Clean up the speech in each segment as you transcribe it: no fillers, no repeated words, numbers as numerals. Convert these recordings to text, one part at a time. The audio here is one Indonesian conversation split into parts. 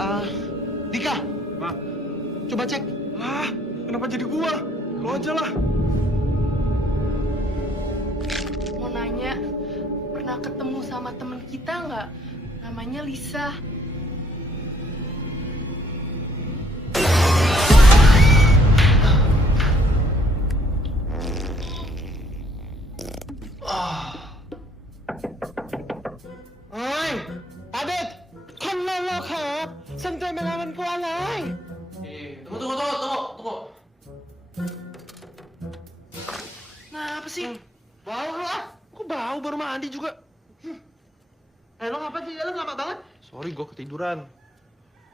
Ah, Dika. Apa? Coba cek. Ah, kenapa jadi gua? Lo aja lah. Mau nanya, pernah ketemu sama temen kita nggak? Namanya Lisa. Oi, Adit. Kenapa kak? Santai melawan ku alay. Tunggu. Nah, apa sih? Bau lu ah. Kok bau baru mandi juga? Lo ngapain sih? Lo lama banget. Sorry, gue ketiduran.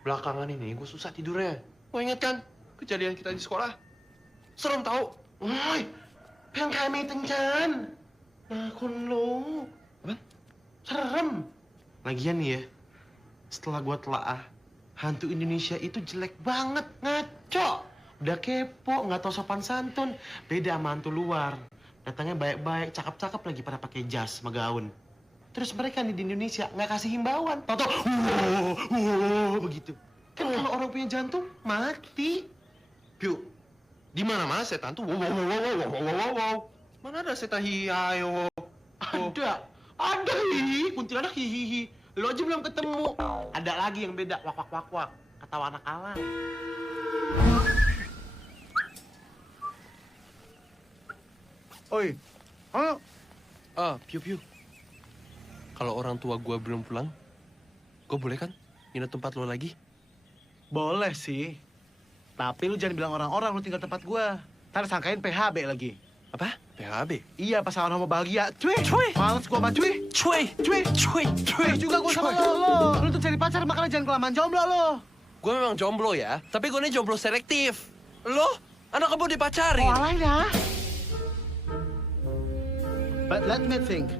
Belakangan ini gue susah tidurnya. Lo inget kan kejadian kita di sekolah? Serem tau. Oi, pengen kami tencan. Nah, kun lo. Apa? Serem. Lagian nih ya, setelah gua telaah, hantu Indonesia itu jelek banget, ngaco. Udah kepo, nggak tahu sopan santun. Beda sama hantu luar. Datangnya baik-baik, cakep-cakep lagi pada pakai jas sama gaun. Terus mereka nih di Indonesia nggak kasih himbauan. Tau-tau, begitu. Kan kalau orang punya jantung, mati. Piu, di mana mana setan tuh? Wow. Mana ada setan hihayo? Ada hihi, kuntilanak hihihi. Lo aja belum ketemu. Ada lagi yang beda, wak. Kata anak alay. Oi, halo. Piu. Kalau orang tua gue belum pulang, gue boleh kan nginep tempat lo lagi? Boleh sih. Tapi lu jangan bilang orang-orang lu tinggal tempat gua. Ntar sangkain PHB lagi. Apa? PHB? Iya, pasangan homo bahagia. Cuy. Males gua sama cuy. Terus juga gua sama lo. Lu tuh cari pacar makanya jangan kelamaan jomblo lo. Gue memang jomblo ya, tapi gue ini jomblo selektif. Lo, anak kamu dipacarin. Oh, alay dah. But let me think.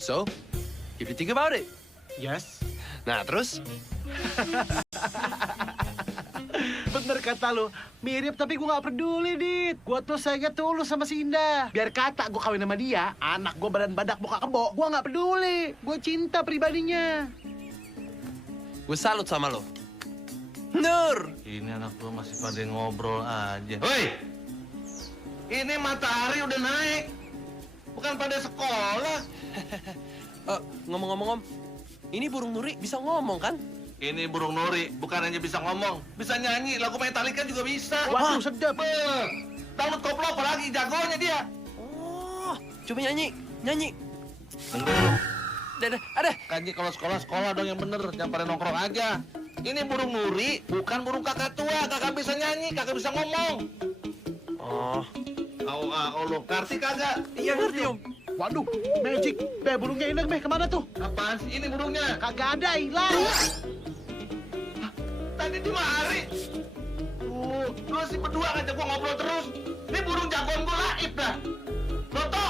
So, if you think about it. Yes. Nah, terus? Bener kata lu, mirip tapi gua nggak peduli, Dit. Gua tuh sayangnya tulus sama si Indah. Biar kata gua kawin sama dia, anak gua badan badak muka kebo, gua nggak peduli. Gua cinta pribadinya. Gue salut sama lo. Nur! Ini anak lu masih pada ngobrol aja. Woi, ini matahari udah naik. Bukan pada sekolah. Ngomong-ngomong, Om, ini burung Nuri bisa ngomong kan? Ini burung Nuri, bukan hanya bisa ngomong, bisa nyanyi, lagu Metallica juga bisa. Waduh, sedap. Download koplo apalagi, jagonya dia. Oh, coba nyanyi. Dengar lu. Ada. Kanji kalau sekolah dong yang bener, jangan pada nongkrong aja. Ini burung Nuri, bukan burung kakak tua, kakak bisa nyanyi, kakak bisa ngomong. Oh, Lo ngerti kagak? iya ngerti, Om. Waduh, magic. Burungnya Indah, kemana tuh? Apaan sih ini burungnya? Kagak ada, hilang. Tadi dimari. Lu sih berdua ngajak gua ngobrol terus. Ini burung jagoan gua laib dah. Loto.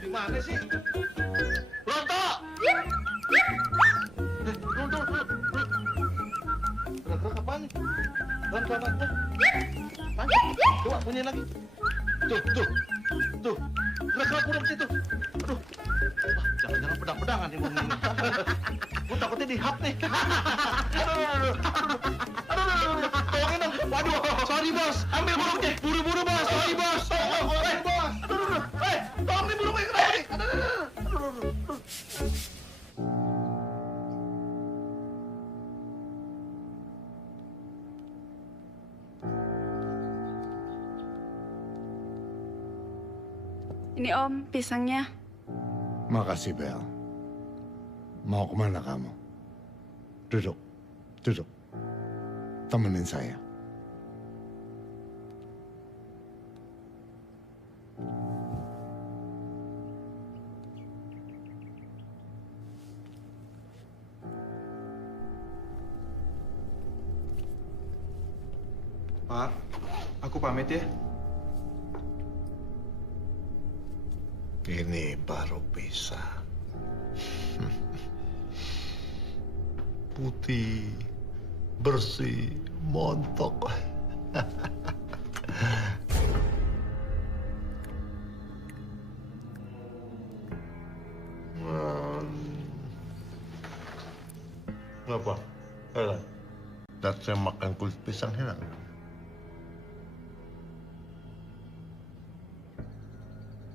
Di mana sih? Loto. Gerak-gerak apaan nih? Pelan-pelan aja. Coba bunyiin lagi. Tuh. Gerak-gerak burung situ. Aduh. Jangan-jangan pedang-pedangan nih burung ini. Gua takutnya dihap nih. Aduh. Tolongin dong. Waduh, sorry bos. Ambil burungnya. Buru-buru bos. Sorry bos. Tolong bos. Aduh. Tolong nih burungnya kenapa nih? Aduh. Ini Om, pisangnya. Makasih, Bel. Mau kemana kamu? Duduk. Temenin saya. Pak, aku pamit ya. Ini baru bisa. Putih, bersih, montok. Ngapa? Heran. Dan saya makan kulit pisang heran.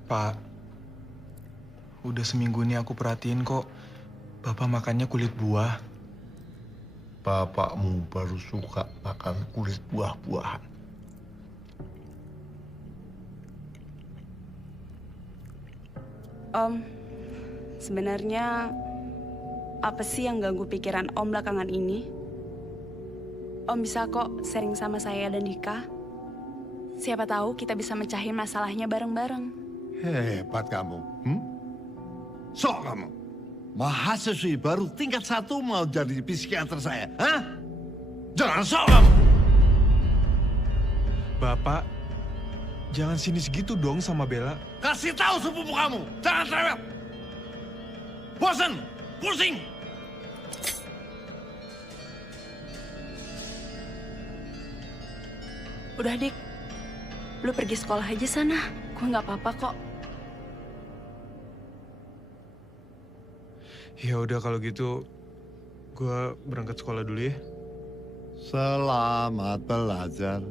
Pak, udah seminggu ini aku perhatiin kok, Bapak makannya kulit buah. Bapakmu baru suka makan kulit buah-buahan. Om, sebenarnya apa sih yang ganggu pikiran Om belakangan ini? Om bisa kok sharing sama saya dan Dika. Siapa tahu kita bisa mecahin masalahnya bareng-bareng. Hebat kamu. Sok kamu. Mahasiswi baru tingkat 1 mau jadi psikiater saya. Hah? Jangan sok kamu. Bapak, jangan sinis gitu dong sama Bella. Kasih tahu sepupu kamu. Jangan cerewet. Bosan. Pusing. Udah Dik, lu pergi sekolah aja sana. Gue nggak apa-apa kok. Ya udah kalau gitu, gue berangkat sekolah dulu ya. Selamat belajar.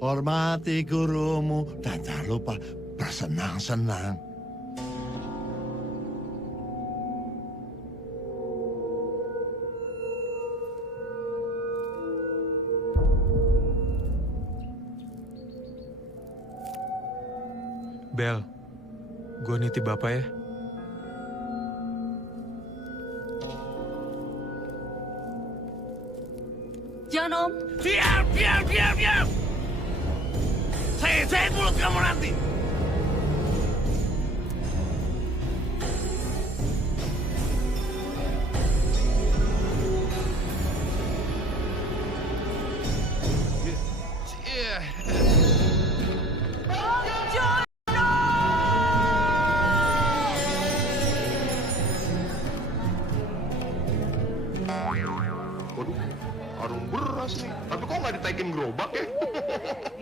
Hormati gurumu dan jangan lupa bersenang-senang. Bel, gue nitip Bapak ya. Jangan Om. Diam. Saya jahit mulut kamu nanti. Waduh, karung beras nih. Tapi kok nggak ditaikin gerobak ya?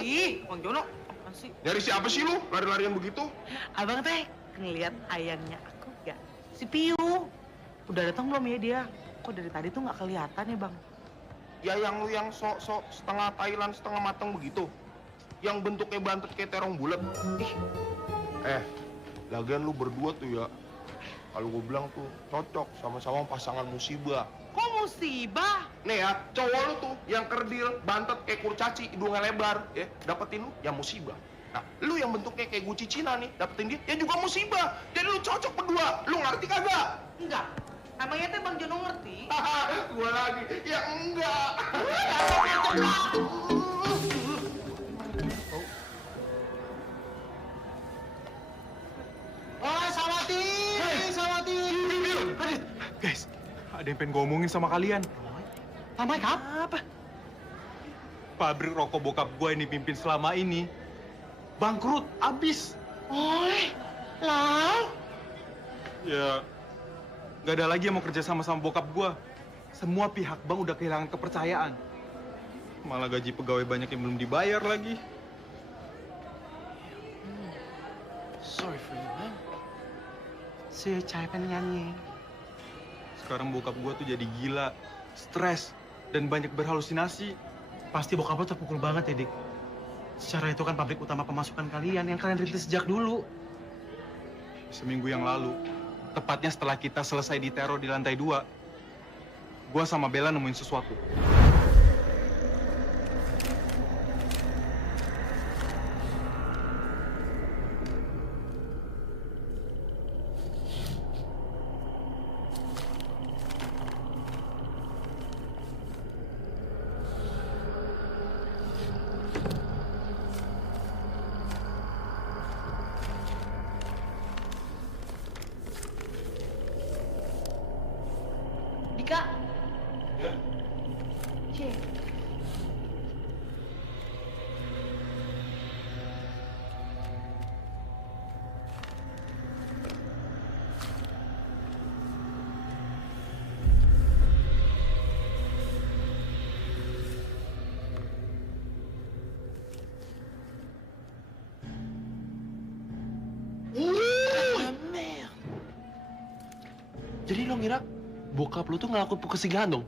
Ih, Bang Jono, apa sih? Nyari siapa sih lu? Lari-larian begitu? Abang teh ngeliat ayangnya aku gak? Si Piu. Udah datang belum ya dia? Kok dari tadi tuh nggak kelihatan ya, Bang? Ya yang lu yang sok-sok setengah Thailand setengah matang begitu. Yang bentuknya bantet kayak terong bulat. Ih, Lagian lu berdua tuh ya. Kalau gue bilang tuh cocok sama-sama pasangan musibah. kok musibah? Nih ya, cowok lu tuh yang kerdil, bantet kayak kurcaci, hidungnya lebar, ya dapetin lu yang musibah. Nah, lu yang bentuknya kayak guci Cina nih, dapetin dia, ya juga musibah. Jadi lu cocok berdua, lu ngerti kagak? Enggak. Emangnya teh Bang Jono ngerti? Gua lagi, ya enggak. Oh, Sawati! Sawati! Guys, ada yang pengen gue omongin sama kalian. Ramai kap? Apa? Pabrik rokok bokap gue yang dipimpin selama ini bangkrut, abis. Oi, lau. Ya, nggak ada lagi yang mau kerja sama bokap gue. Semua pihak bank udah kehilangan kepercayaan. Malah gaji pegawai banyak yang belum dibayar lagi. Sorry for you, man. Si Cai pengen nyanyi. Sekarang bokap gue tuh jadi gila, stres, dan banyak berhalusinasi. Pasti bokap lo terpukul banget ya, Dik. Secara itu kan pabrik utama pemasukan kalian yang kalian rintis sejak dulu. Seminggu yang lalu, tepatnya setelah kita selesai diteror di lantai 2, gue sama Bella nemuin sesuatu. Dika. Cie. Jadi lo ngira bokap lu tuh ngelakuin pesugihan dong.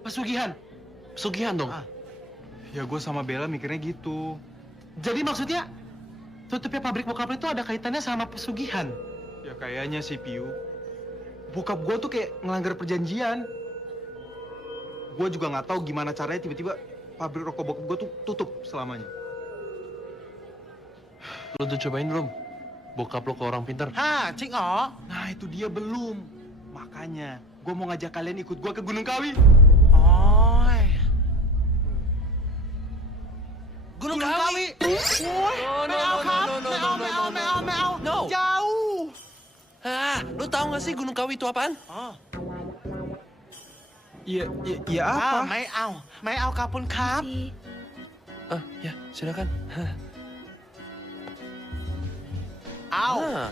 Pesugihan? Pesugihan dong. Ya gue sama Bella mikirnya gitu. Jadi maksudnya tutupnya pabrik bokap lu itu ada kaitannya sama pesugihan? Ya kayaknya sih, Piu. Bokap gue tuh kayak ngelanggar perjanjian. Gue juga nggak tahu gimana caranya tiba-tiba pabrik rokok bokap gue tuh tutup selamanya. Lu udah cobain belum? Bokap lu ke orang pintar. Hah, Cing O? Nah itu dia belum. Makanya gue mau ngajak kalian ikut gue ke Gunung Kawi. Oh. Gunung Kawi! Meow. No. Jauh. Lu tahu nggak sih Gunung Kawi itu apaan? Oh. Iya apa? Meow kapun kap. Ya, silakan. Au. Ah,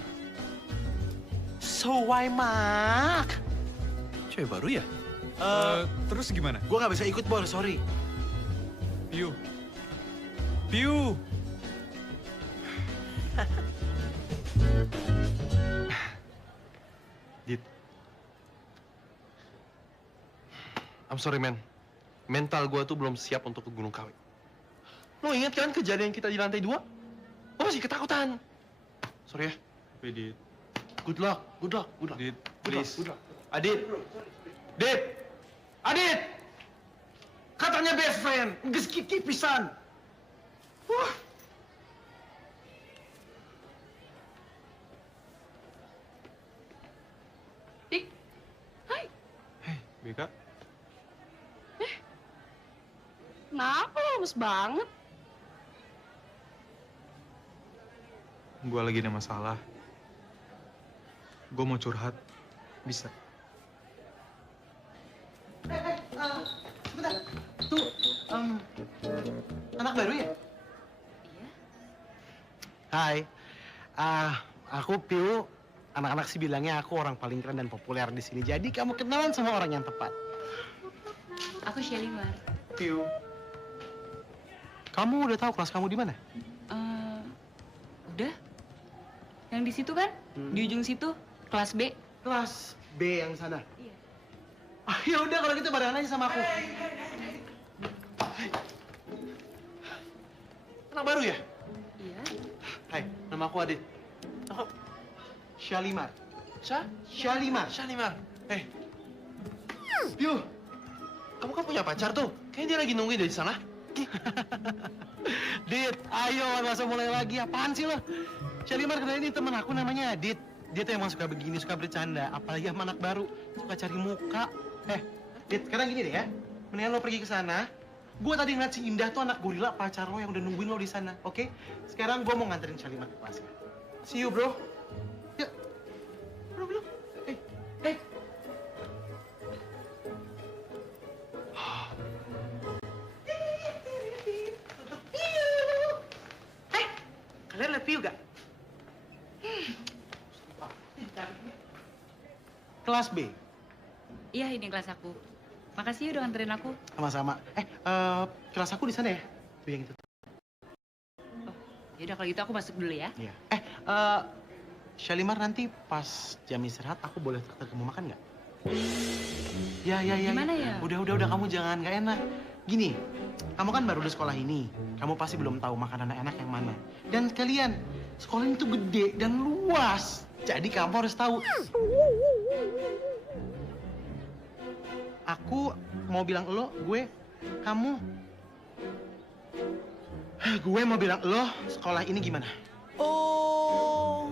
Sowai mak. cewek baru ya? Terus gimana? Gua nggak bisa ikut, Bor, sorry. Piu. Piu. Dit, I'm sorry, man. Mental gua tuh belum siap untuk ke Gunung Kawi. Lo ingat kan kejadian kita di lantai 2? Lo masih ketakutan. Sorry ya. Dit, Good luck, good luck, good luck. Dit, Good luck, please. good luck. Adit. Dit! Adit! Katanya best friend, geus kiki pisan. Wah. Hai, Hei, Beka. Kenapa lo lemes banget? Gue lagi ada masalah. Gue mau curhat. Bisa? Sebentar. Tuh, anak baru ya? iya. Hai. Aku Piu. Anak-anak sih bilangnya aku orang paling keren dan populer di sini. Jadi kamu kenalan sama orang yang tepat. Aku Shelimar. Piu. Kamu udah tahu kelas kamu di mana? Udah? Yang di situ kan? Di ujung situ, kelas B. Kelas B yang sana. Iya. Ya udah kalau gitu barengan aja sama aku. Anak baru ya? Iya. Hai, nama aku Adit. Aku Shalimar. Shalimar. Piu. Kamu kan punya pacar tuh. Kayaknya dia lagi nungguin dari sana. Dit, ayo nggak usah mulai lagi. Apaan sih lo? Shalimar kenalin ini teman aku namanya Dit. Dia tuh emang suka begini, suka bercanda. Apalagi sama anak baru, suka cari muka. Dit, sekarang gini deh ya. Mendingan lo pergi ke sana. Gue tadi ngeliat si Indah tuh anak gorila pacar lo yang udah nungguin lo di sana, oke? Sekarang gue mau nganterin Shalimar ke kelasnya. See you, bro. Yuk. Belum. Hey. Kalian lihat Piu gak? Kelas B. Iya, ini kelas aku. Makasih ya udah nganterin aku. Sama-sama. Kelas aku di sana ya? Tuh yang itu. Ya udah kalau gitu aku masuk dulu ya. Iya. Shalimar nanti pas jam istirahat aku boleh traktir kamu makan nggak? Ya. Gimana ya? Udah kamu jangan nggak enak. Gini, kamu kan baru di sekolah ini. Kamu pasti belum tahu makanan enak yang mana. Dan sekalian, sekolah ini tuh gede dan luas. Jadi kamu harus tahu. Aku mau bilang lo, kamu. Gue mau bilang lo, sekolah ini gimana? Oh,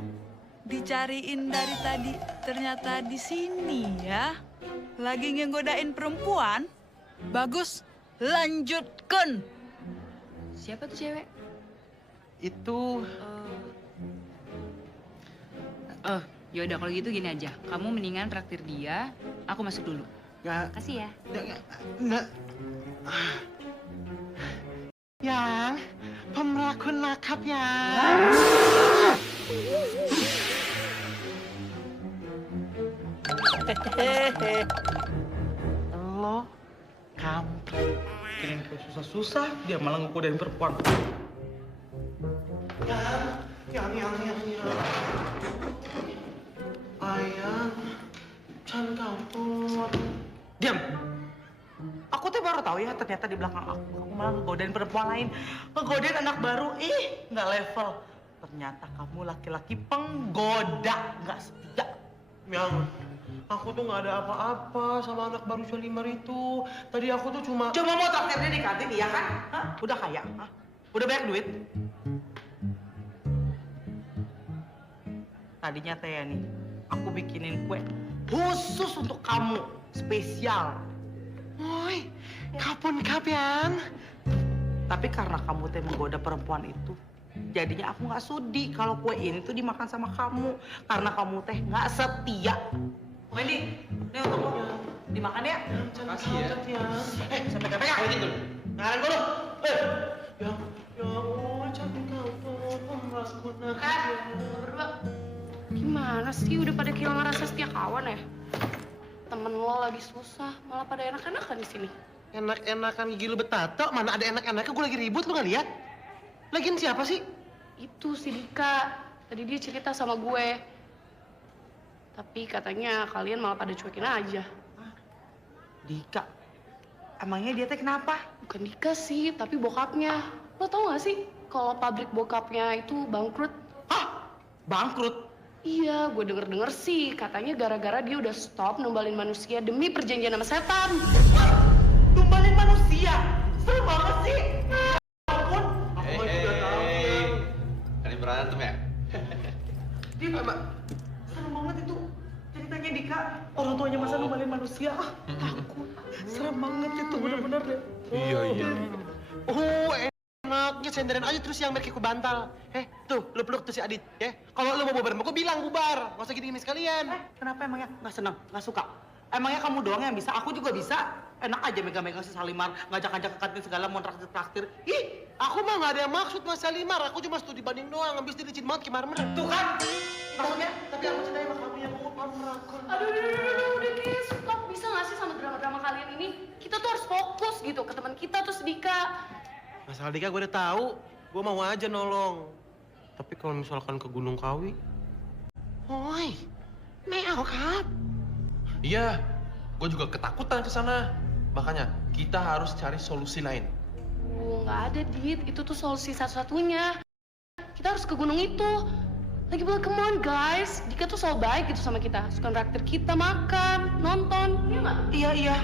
dicariin dari tadi. Ternyata di sini ya. Lagi ngegodain perempuan. Bagus, lanjutkan. Siapa tuh cewek? Itu Ya udah kalau gitu gini aja. Kamu mendingan traktir dia, aku masuk dulu. nggak Kasih ya. nggak. Yang pemerakun nakap ya. Lo kampret. Kirim ke susah-susah, dia malah ngegodain perempuan. Yang. Ayang, can kampung. baru tahu ya ternyata di belakang aku malah ngegodain perempuan lain, ngegodain anak baru. Ih, nggak level. Ternyata kamu laki-laki penggoda, nggak setia. Yang aku tuh nggak ada apa-apa sama anak baru Shalimar itu. Tadi aku tuh cuma Mau traktir dia di kantin, iya kan? Hah? Udah kaya? Hah? Udah banyak duit? Tadinya teh ya nih, aku bikinin kue khusus untuk kamu, spesial. Woi, kapan? Tapi karena kamu teh menggoda perempuan itu, jadinya aku nggak sudi kalau kue ini tuh dimakan sama kamu. Karena kamu teh nggak setia. Wendy, ini untuk lo. Dimakan ya? Kasih ya. Sampai pegang. Ayo tinggal. Ngaran gue lo. Ya Allah, cantik kau tuh. Berdua, gimana sih udah pada kehilangan rasa setia kawan ya? Temen lo lagi susah, malah pada enak-enakan di sini. Enak-enakan gigi lu betato, mana ada enak-enaknya, gue lagi ribut, lu nggak lihat? Lagian siapa sih? Itu si Dika, tadi dia cerita sama gue. Tapi katanya kalian malah pada cuekin aja. Dika, emangnya dia teh kenapa? Bukan Dika sih, tapi bokapnya. Lo tau gak sih kalau pabrik bokapnya itu bangkrut? Hah? Bangkrut? Iya, gue denger-denger sih. Katanya gara-gara dia udah stop numbalin manusia demi perjanjian sama setan. Tumbalin manusia? Serem banget sih. Ampun. Aku mah juga tahu ya. Kalian berantem ya? Dia serem banget itu. Ceritanya Dika, orang tuanya masa numbalin manusia. Ah, takut. Serem banget itu, bener-bener deh. Iya. Enaknya senderan aja terus yang mereka ku bantal. Tuh, lu peluk tuh si Adit, ya. Kalau lu mau bubar sama gue bilang bubar. Nggak usah gini-gini sekalian. Kenapa emangnya? Nggak senang, nggak suka? Emangnya kamu doang yang bisa? Aku juga bisa. Enak aja megang-megang si Shalimar, ngajak-ngajak ke kantin segala, mau traktir-traktir. Ih, aku mah nggak ada yang maksud Mas Shalimar. Aku cuma studi banding doang, habis dia licin banget kayak marmer. Tuh kan? Maksudnya, tapi aku cintai sama kamu yang mau merakon. Aduh, udah guys. Stop, bisa gak sih sama drama-drama kalian ini? Kita tuh harus fokus gitu ke teman kita tuh Dika. Masalah Dika gue udah tahu, gue mau aja nolong. Tapi kalau misalkan ke Gunung Kawi, oi, mau kap? Iya, gue juga ketakutan ke sana. Makanya kita harus cari solusi lain. Nggak ada, Dit. Itu tuh solusi satu-satunya. Kita harus ke gunung itu. Lagi pula, come on guys. Dika tuh selalu baik gitu sama kita. Suka nraktir kita makan, nonton. Iya nggak? Iya.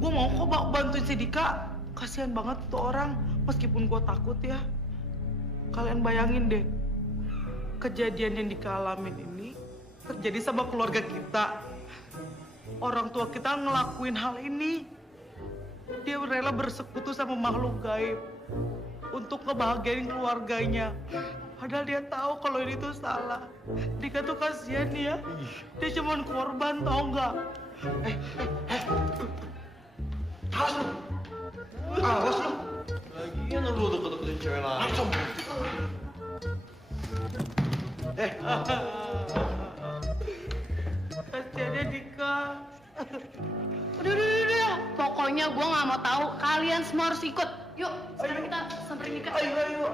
Gue mau kok bantuin si Dika. Kasihan banget tuh orang. Meskipun gue takut ya. Kalian bayangin deh. Kejadian yang Dika alamin ini terjadi sama keluarga kita. Orang tua kita ngelakuin hal ini. Dia rela bersekutu sama makhluk gaib untuk ngebahagiain keluarganya. Padahal dia tahu kalau ini tuh salah. Dika tuh kasihan ya. Dia cuma korban, tau nggak? Awas lu! Awas lu! Lagian lu deket-deketin cewek lain. Langsung! Kasihannya Dika. Udah. Pokoknya gue nggak mau tahu. Kalian semua harus ikut. Yuk, sekarang kita samperin Dika. Ayo.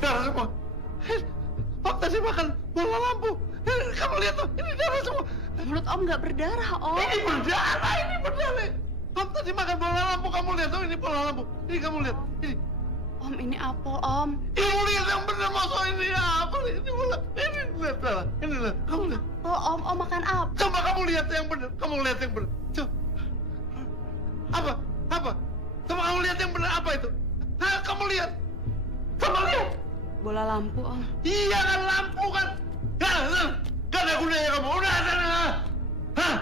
Darah semua. Om tadi makan bola lampu. Kamu lihat tuh, ini darah semua. Mulut Om nggak berdarah, Om. Ini berdarah. Om tadi makan bola lampu, kamu lihat tuh, ini bola lampu. Ini kamu lihat, ini. Om, ini apel, Om. Kamu lihat yang benar, masuk ini apel, ini bola. Ini lihat darah, ini lihat, kamu lihat. Oh, Om makan apa? Coba kamu lihat yang benar, kamu lihat yang benar. Coba. Apa? Coba kamu lihat yang benar, apa itu? Hah, kamu lihat. Coba lihat. Bola lampu, Om. Iya kan, lampu kan. Gak ada gunanya kamu. Udah sana. Hah.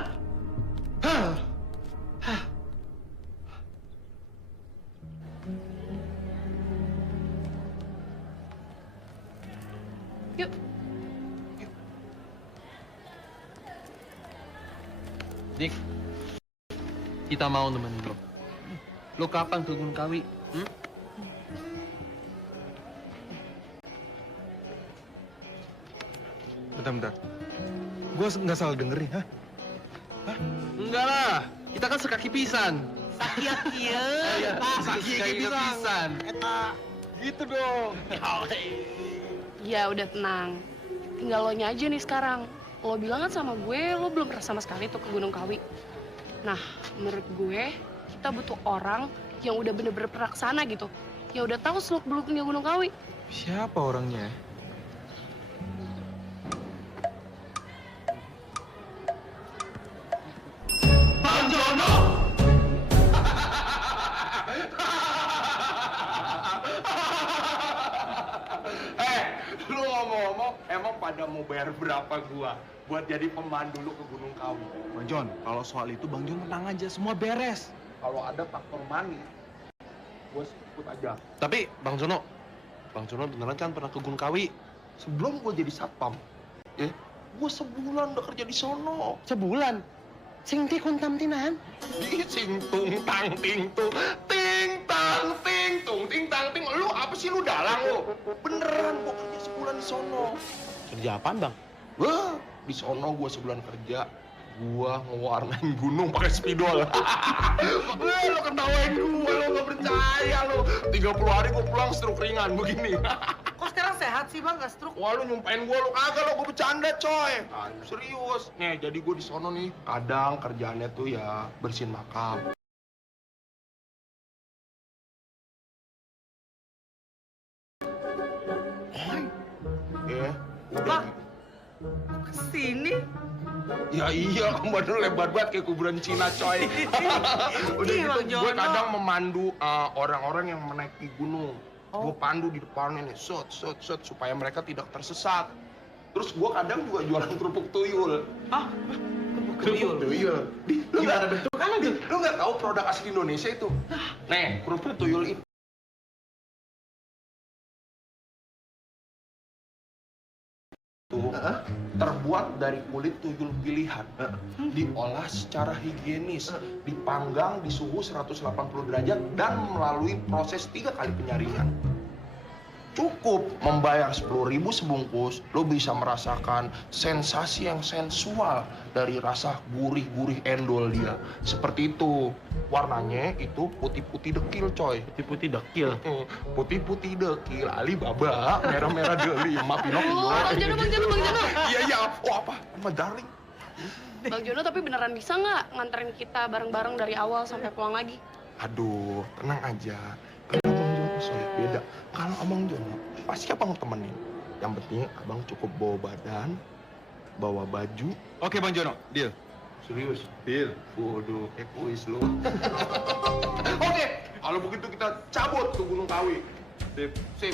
Yuk. Dik, kita mau nemenin lo. Lo kapan ke Gunung Kawi? Bentar. Gua nggak salah denger nih, hah? Enggak lah, kita kan sekaki pisan. Sakit pisan. Gitu dong. Ya udah tenang. Tinggal lo nya aja nih sekarang. Lo bilang kan sama gue, lo belum pernah sama sekali tuh ke Gunung Kawi. Nah, menurut gue, kita butuh orang yang udah bener-bener pernah kesana gitu. Yang udah tahu seluk-beluknya Gunung Kawi. Siapa orangnya? Bang Jono! Lu ngomong-ngomong, emang pada mau bayar berapa gua buat jadi pemandu lu ke Gunung Kawi? Bang Jon, kalau soal itu Bang Jon tenang aja, semua beres. Kalau ada faktor money, gua ikut aja. Tapi Bang Jono beneran kan pernah ke Gunung Kawi? Sebelum gua jadi satpam, gua sebulan udah kerja di sono. Sebulan? Sing ti kuntam tinan? Di sing tung tang ting tung ting tang ting tung ting tang ting. Lu apa sih, lu dalang lu? Beneran gua kerja sebulan di sono. Kerja apaan, Bang? Wah, di sono gua sebulan kerja. Gua ngewarnain gunung pakai spidol. Lu ketawain gua, lu gak percaya lu. 30 hari gua pulang stroke ringan begini. Kok sekarang sehat sih bang, gak stroke? Wah, lu nyumpain gua, lu kagak lo, gua bercanda coy. Serius. Nih, jadi gua di sono nih, kadang kerjaannya tuh ya bersihin makam. Ya, udah. Bang, kok kesini? Ya iya, kemana lu lebar banget kayak kuburan Cina coy. Udah Ih, gitu, Bang gue Jono. kadang memandu orang-orang yang menaiki gunung. Gue pandu di depannya nih, set, supaya mereka tidak tersesat. Terus gue kadang juga jualan kerupuk tuyul. Ah, Kerupuk tuyul. Lu gimana bentukannya, Di? Lu nggak tahu produk asli Indonesia itu? Nih, kerupuk tuyul itu terbuat dari kulit tuyul pilihan, diolah secara higienis, dipanggang di suhu 180 derajat dan melalui proses 3 kali penyaringan. Cukup membayar 10.000 sebungkus, lo bisa merasakan sensasi yang sensual dari rasa gurih-gurih endol dia. Seperti itu. Warnanya itu putih-putih dekil, coy. Putih-putih dekil. Putih-putih dekil, Alibaba, merah-merah delima, Pinocchio. Bang Jono. Iya. Oh, apa? Sama darling. Bang Jono, tapi beneran bisa nggak nganterin kita bareng-bareng dari awal sampai pulang lagi? Aduh, tenang aja. Kan Abang Jono soalnya beda. Kalau Abang Jono, pasti Abang temenin. Yang penting Abang cukup bawa badan, bawa baju. Oke Bang Jono, deal. Serius? Deal. Waduh, egois lu. Oke, kalau begitu kita cabut ke Gunung Kawi. Sip.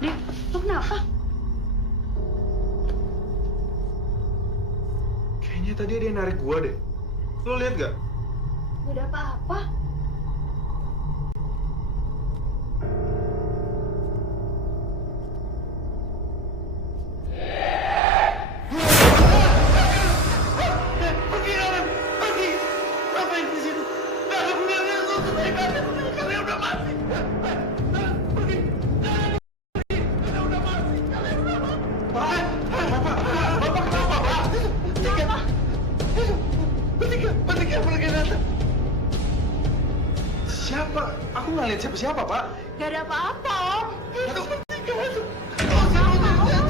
Dik, lo kenapa? Kayaknya tadi ada yang narik gua deh. Lo lihat gak? Gak ada apa-apa. Siapa? Aku nggak lihat siapa-siapa, Pak. Gak ada apa-apa, Om.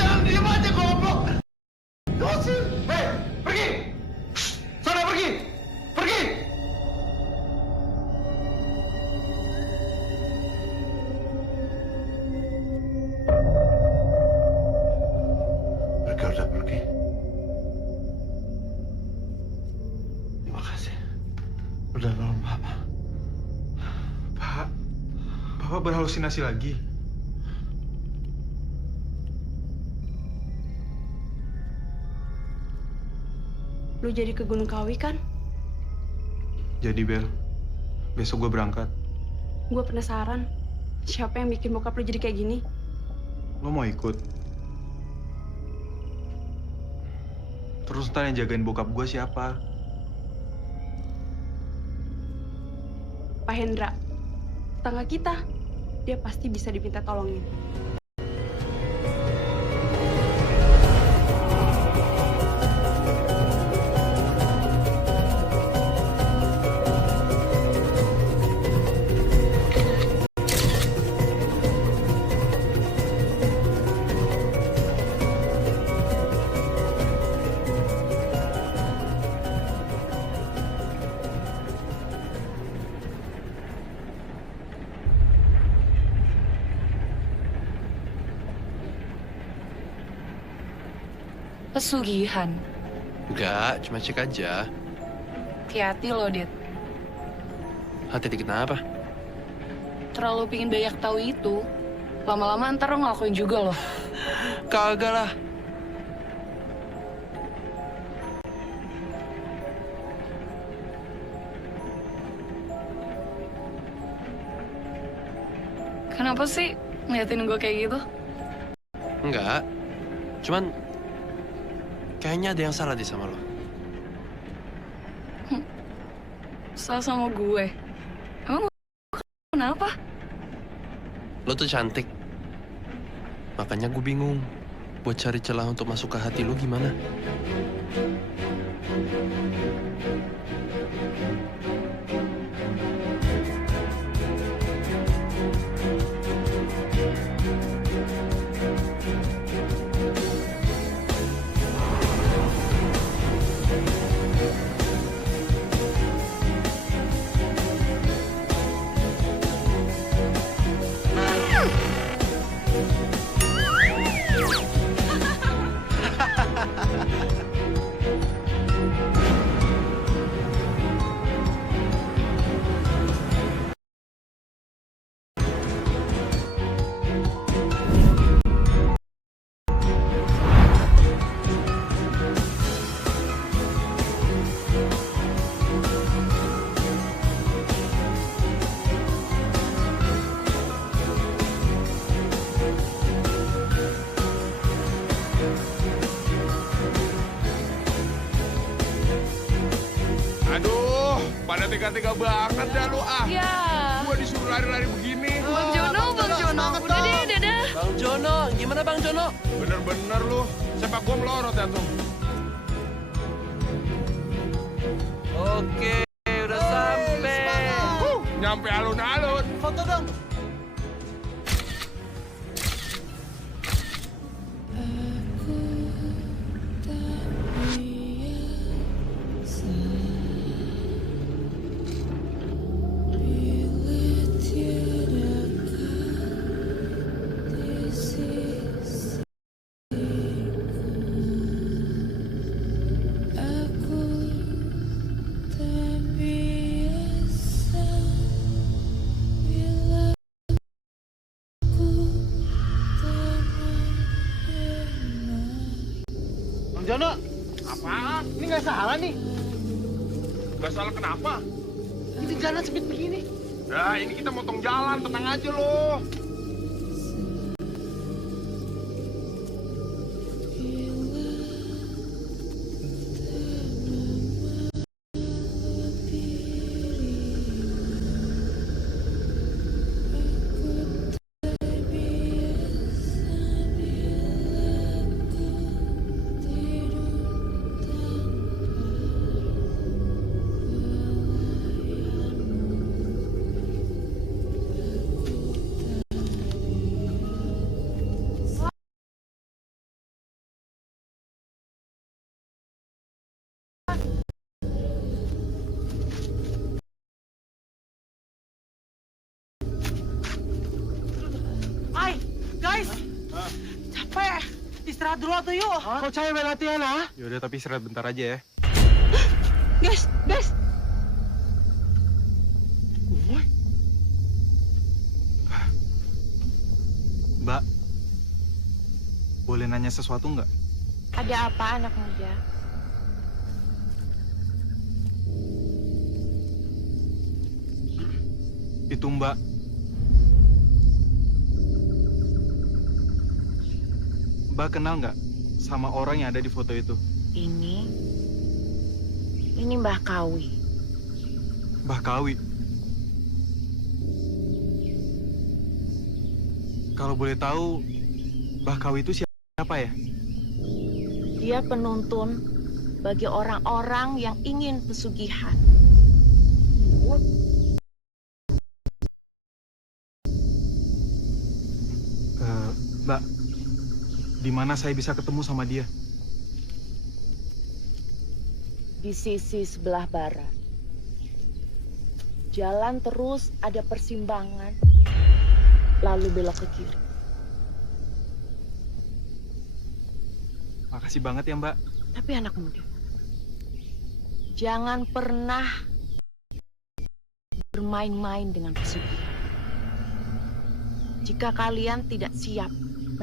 Jangan diem aja, goblok. Hei, pergi! Sana pergi! Pergi! Mereka udah pergi. Terima kasih. Lo berhalusinasi lagi? Lu jadi ke Gunung Kawi kan? Jadi Bel, besok gue berangkat. Gue penasaran, siapa yang bikin bokap lu jadi kayak gini? Lo mau ikut? Terus ntar yang jagain bokap gue siapa? Pak Hendra, tetangga kita. Dia pasti bisa diminta tolongin. Pesugihan. Enggak, cuma cek aja. Hati-hati loh, Dit. Hati dikit kenapa? Terlalu pingin banyak tahu itu. Lama-lama ntar lo ngelakuin juga loh. Kagak lah. Kenapa sih ngeliatin gue kayak gitu? Enggak. Cuman kayaknya ada yang salah di sama lo. Salah sama gue. Emang gue kenapa? Lo tuh cantik. Makanya gue bingung. Buat cari celah untuk masuk ke hati lo gimana? Aduh, pada tega-tega banget dah lu ah. Ya. Gua disuruh lari-lari begini. Bang Jono. Udah deh, dadah. Bang Jono, gimana Bang Jono? Bener-bener lu, sepak gua melorot ya tuh. Oke, udah sampai. Nyampe alun-alun. Foto dong. Bang Jono, Apaan? ini nggak salah nih. Gak salah kenapa? Ini jalan sempit begini. Nah, ini kita motong jalan, tenang aja lo. Guys, capek. Istirahat dulu tuh yuk. Kau cewek main latihan ah? Yaudah, tapi istirahat bentar aja ya. Guys. Boleh nanya sesuatu nggak? Ada apa anak muda? Itu Mbak. Mbak kenal nggak sama orang yang ada di foto itu? Ini Mbah Kawi. Mbah Kawi. Kalau boleh tahu, Mbah Kawi itu siapa ya? Dia penuntun bagi orang-orang yang ingin pesugihan. Mbak, di mana saya bisa ketemu sama dia? Di sisi sebelah barat. Jalan terus ada persimpangan, lalu belok ke kiri. Makasih banget ya, Mbak. Tapi anak muda, jangan pernah bermain-main dengan pesugihan. Jika kalian tidak siap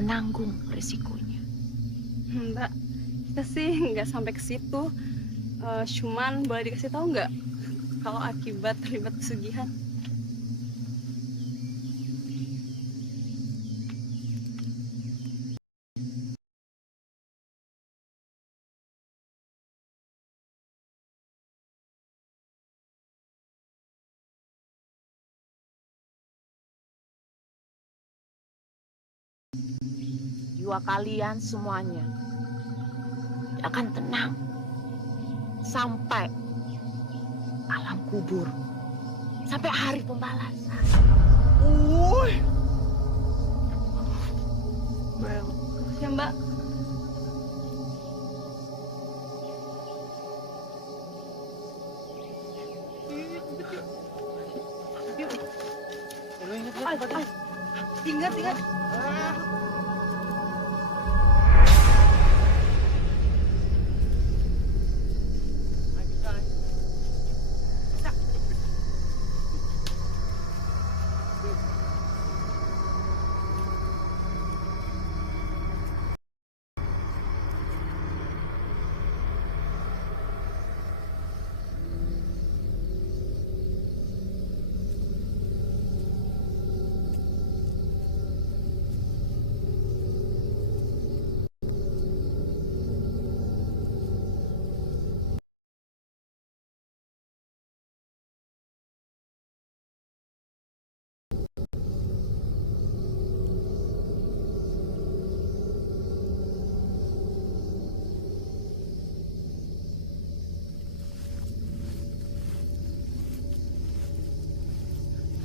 menanggung resikonya. Mbak, kita sih nggak sampai ke situ. Cuman boleh dikasih tahu nggak kalau akibat terlibat pesugihan? Jiwa kalian semuanya akan tenang sampai alam kubur, sampai hari pembalasan. Ya Mbak. Ingat.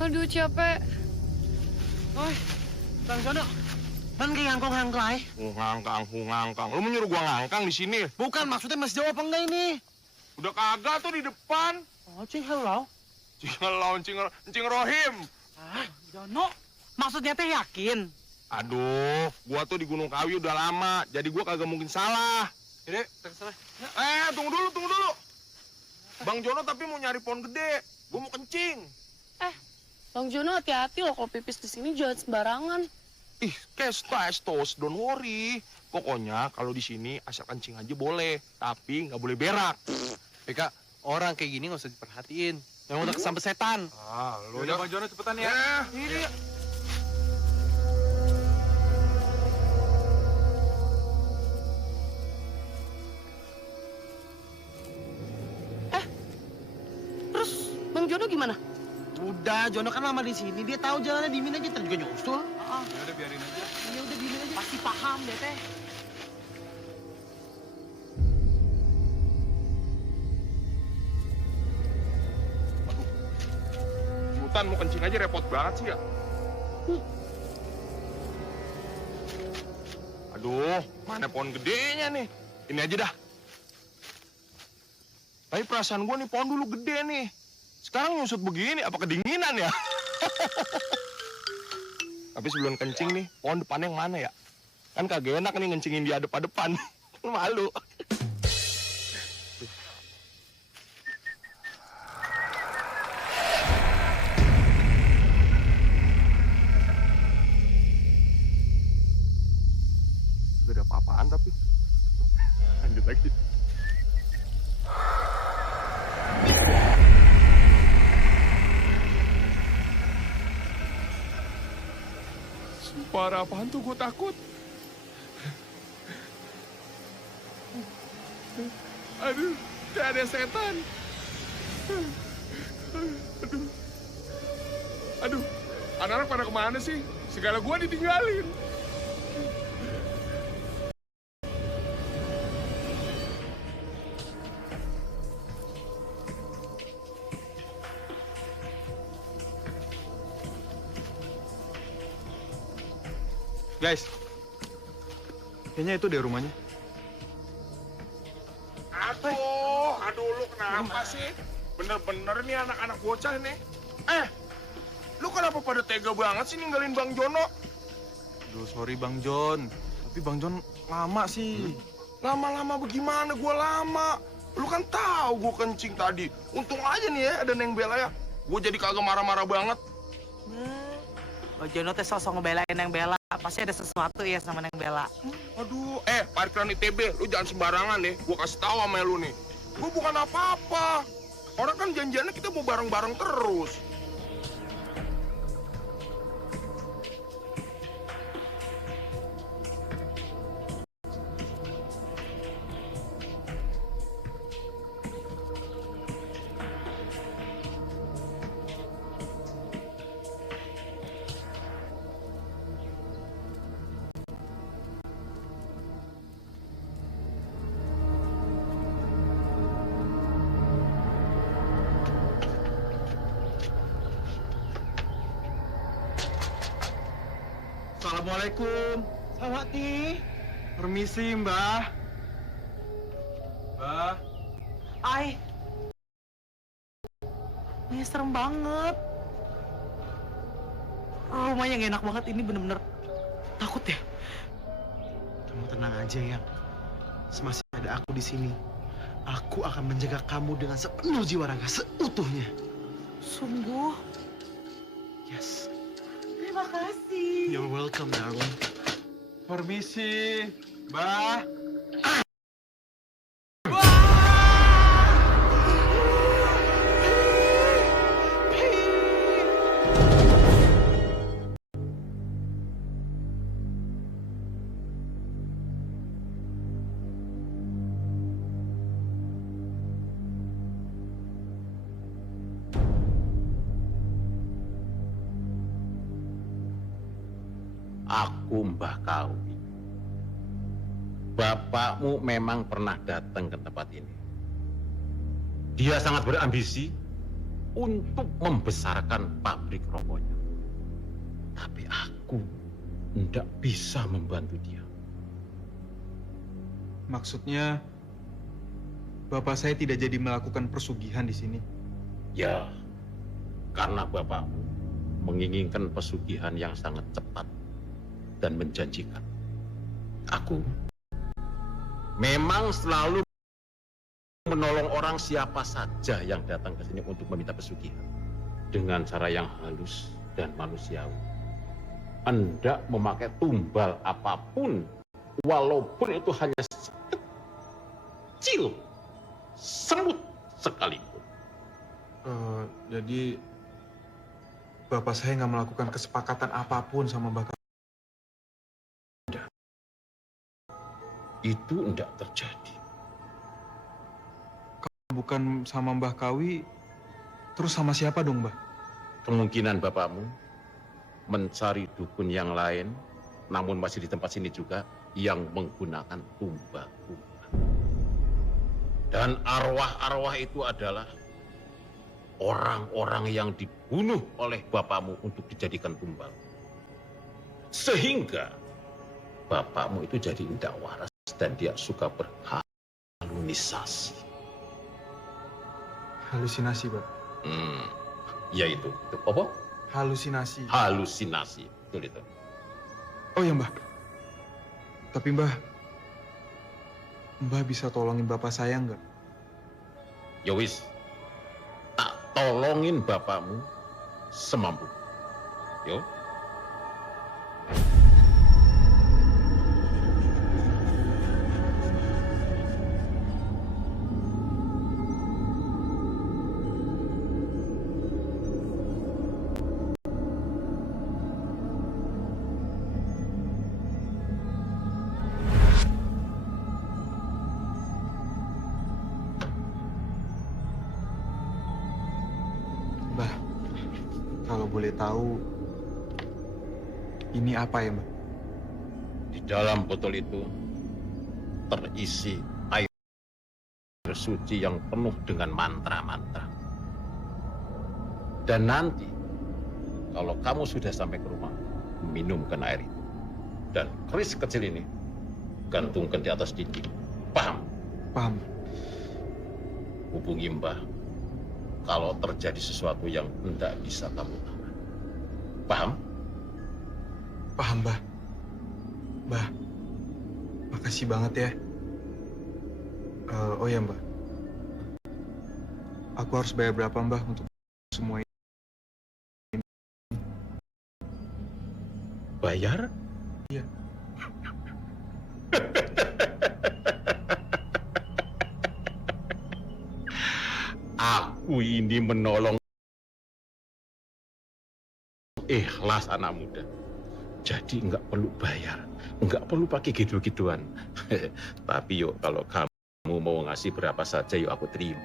Aduh, capek. Oi, Bang Jono. Man kayak ngangkong-ngangklai. Ngangkang. Lu menyuruh gua ngangkang di sini? Bukan, maksudnya masih jawab apa enggak ini? Udah kagak tuh di depan. Oh, Cing, hello. Cing Rohim. Jono, maksudnya teh yakin? Aduh, gua tuh di Gunung Kawi udah lama, jadi gua kagak mungkin salah. Yaudah, terserah. Tunggu dulu. Bang Jono tapi mau nyari pohon gede. Gua mau kencing. Bang Jono, hati-hati loh kalau pipis di sini, jangan sembarangan. Ih, kestos, don't worry. Pokoknya kalau di sini asal kencing aja boleh, tapi nggak boleh berak. Kak, orang kayak gini nggak usah diperhatiin. Yang udah kesambet setan. Lu udah Bang Jono cepetan ya. Iya. Terus Bang Jono gimana? Udah, Jono kan lama di sini. Dia tahu jalannya dimin aja, ntar juga nyusul. Ya udah biarin aja. Ya udah gini aja. Pasti paham deh, Teh. Hutan mau kencing aja repot banget sih ya. Aduh, mana pohon gedenya nih? Ini aja dah. Tapi perasaan gua nih pohon dulu gede nih. Sekarang nyusut begini, apa kedinginan ya? Tapi sebelum kencing nih, pohon depannya yang mana ya? Kan kagak enak nih ngencingin di depan. Malu. Gak ada apa-apaan tapi. Lanjut lagi. Suara apaan tuh? Gue takut. Aduh, kayak ada setan. Aduh, anak-anak pada kemana sih? Segala gua ditinggalin. Guys, kayaknya itu deh rumahnya. Aduh, lu kenapa sih? Bener-bener nih anak-anak bocah nih. Lu kenapa pada tega banget sih ninggalin Bang Jono? Aduh, sorry Bang Jon. Tapi Bang Jon lama sih. Lama-lama bagaimana gua lama? Lu kan tahu gua kencing tadi. Untung aja nih ya ada Neng Bella ya. Gua jadi kagak marah-marah banget. Oh, Jono teh sosok ngebelain Neng Bella. Pasti ada sesuatu ya sama Neng Bella. Aduh, parkiran ITB, lu jangan sembarangan deh. Gua kasih tahu sama lu nih. Gua bukan apa-apa. Orang kan janjiannya kita mau bareng-bareng terus. Assalamualaikum. Selamat nih. Permisi, Mbah. Mbah. Ay. Ini serem banget. Rumahnya gak enak banget, ini bener-bener takut ya. Kamu tenang aja ya. Semasih ada aku di sini. Aku akan menjaga kamu dengan sepenuh jiwa raga, seutuhnya. Sungguh. Yes. Terima kasih. You're welcome, darling. Permisi, Mbah. Aku Mbah Kawi. Bapakmu memang pernah datang ke tempat ini. Dia sangat berambisi untuk membesarkan pabrik rokoknya. Tapi aku tidak bisa membantu dia. Maksudnya, bapak saya tidak jadi melakukan persugihan di sini. Ya, karena bapakmu menginginkan pesugihan yang sangat cepat dan menjanjikan. Aku memang selalu menolong orang siapa saja yang datang ke sini untuk meminta pesugihan dengan cara yang halus dan manusiawi. Hendak memakai tumbal apapun, walaupun itu hanya kecil, semut sekalipun. Jadi, bapak saya nggak melakukan kesepakatan apapun sama Mbak Kawi. Itu tidak terjadi. Kalau bukan sama Mbah Kawi, terus sama siapa dong, Mbah? Kemungkinan bapakmu mencari dukun yang lain, namun masih di tempat sini juga, yang menggunakan tumbal-tumbal. Dan arwah-arwah itu adalah orang-orang yang dibunuh oleh bapakmu untuk dijadikan tumbal. Sehingga bapakmu itu jadi tidak waras dan dia suka berhalusinasi. Halusinasi, Pak. Ya itu apa? Halusinasi. Halusinasi, betul itu. Oh ya, Mbah. Tapi Mbah bisa tolongin bapak saya nggak? Ya wis, tak tolongin bapakmu semampu. Yo. boleh tahu ini apa ya, Mbak? Di dalam botol itu terisi air suci yang penuh dengan mantra-mantra. Dan nanti, kalau kamu sudah sampai ke rumah, minumkan air itu. Dan keris kecil ini, gantungkan di atas dinding. Paham? Paham. Hubungi Mbah kalau terjadi sesuatu yang tidak bisa kamu tahan. Paham? Paham, Mbah. Mbah, makasih banget ya. Oh ya, Mbah. Aku harus bayar berapa, Mbah, untuk semua ini? Bayar? Iya. Aku ini menolong ikhlas anak muda. Jadi nggak perlu bayar, nggak perlu pakai gitu-gituan. Tapi yuk kalau kamu mau ngasih berapa saja yuk aku terima.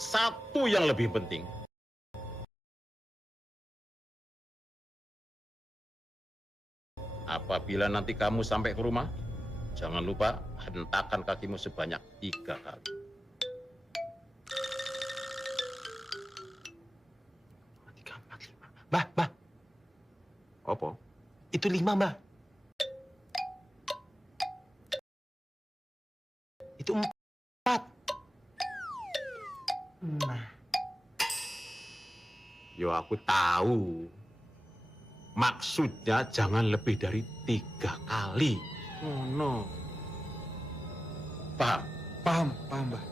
Satu yang lebih penting. Apabila nanti kamu sampai ke rumah, jangan lupa hentakan kakimu sebanyak 3 kali. Mbah. Apa? Itu 5, Mbah. Itu 4. Nah. Yo aku tahu. Maksudnya jangan lebih dari 3 kali. Oh, no. Paham? Paham, Mbah.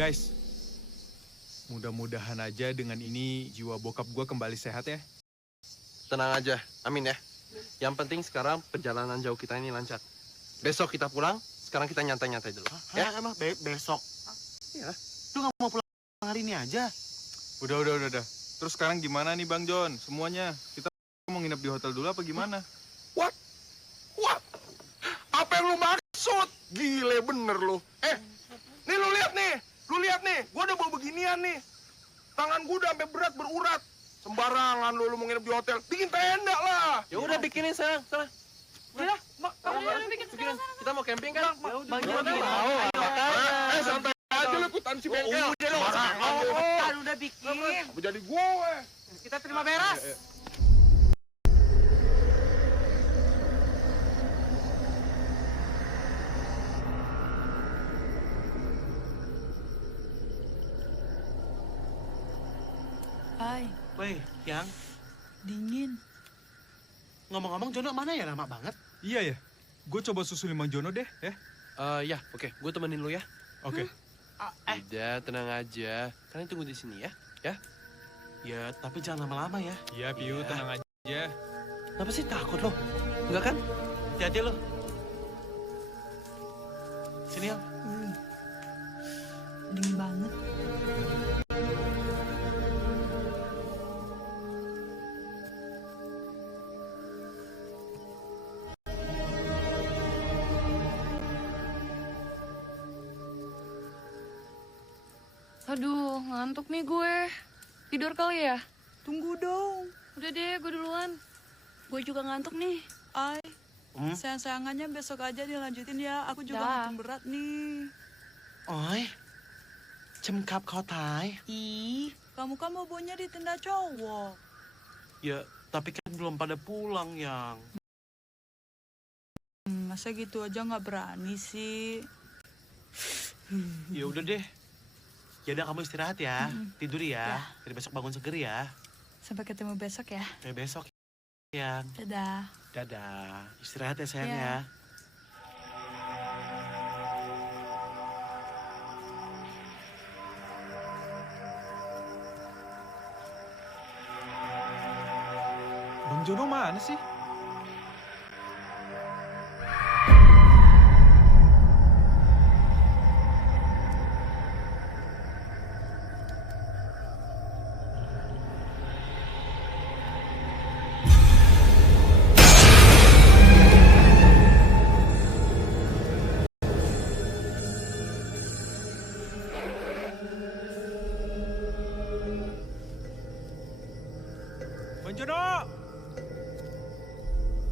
Guys, mudah-mudahan aja dengan ini jiwa bokap gua kembali sehat ya. Tenang aja, amin ya. Yang penting sekarang perjalanan jauh kita ini lancar. Besok kita pulang, sekarang kita nyantai-nyantai dulu. Ya? Emang besok? Iya. Lu nggak mau pulang hari ini aja? Udah. Terus sekarang gimana nih Bang John? Semuanya, kita mau nginep di hotel dulu apa gimana? What? Apa yang lu maksud? Gile bener lu. Nih lu lihat nih. Gua udah bawa beginian nih. Tangan gua udah sampai berat berurat. Sembarangan lu mau nginep di hotel. Bikin tenda lah. Ya udah bikinin sana. Udah, kamu bikin Bikinin. Kita mau camping kan? Bang John mau. Santai aja lu ikutan si bengkel. Udah bikin. Apa jadi gue? Kita terima beres. Hai, Weh, Yang, dingin. ngomong-ngomong Jono mana ya, lama banget? Iya ya. Gue coba susulin Bang Jono deh, ya. Ya, oke. Gue temenin lu ya. Oke. Udah, tenang aja. Kalian tunggu di sini ya. Ya, tapi jangan lama-lama ya. Iya, Piu, tenang aja. Kenapa sih takut lo? Enggak kan? Hati-hati lo. Sini, Yang. Dingin banget. Aduh, ngantuk nih gue. Tidur kali ya? Tunggu dong. Udah deh, gue duluan. Gue juga ngantuk nih. Ai, sayang-sayangannya besok aja dilanjutin ya. Aku juga Dah. makin berat nih. Oi, cemkap kau tai. Ih, kamu kan mau bonya di tenda cowok. Ya, tapi kan belum pada pulang, Yang. Masa gitu aja nggak berani sih? Ya udah deh. Ya udah kamu istirahat ya. Tidur ya. Biar besok bangun seger ya. Sampai ketemu besok ya. Sampai besok yang. Dadah. Dadah. Istirahat ya sayang Ya. ya. Bang Jono mana sih? Bang Jono!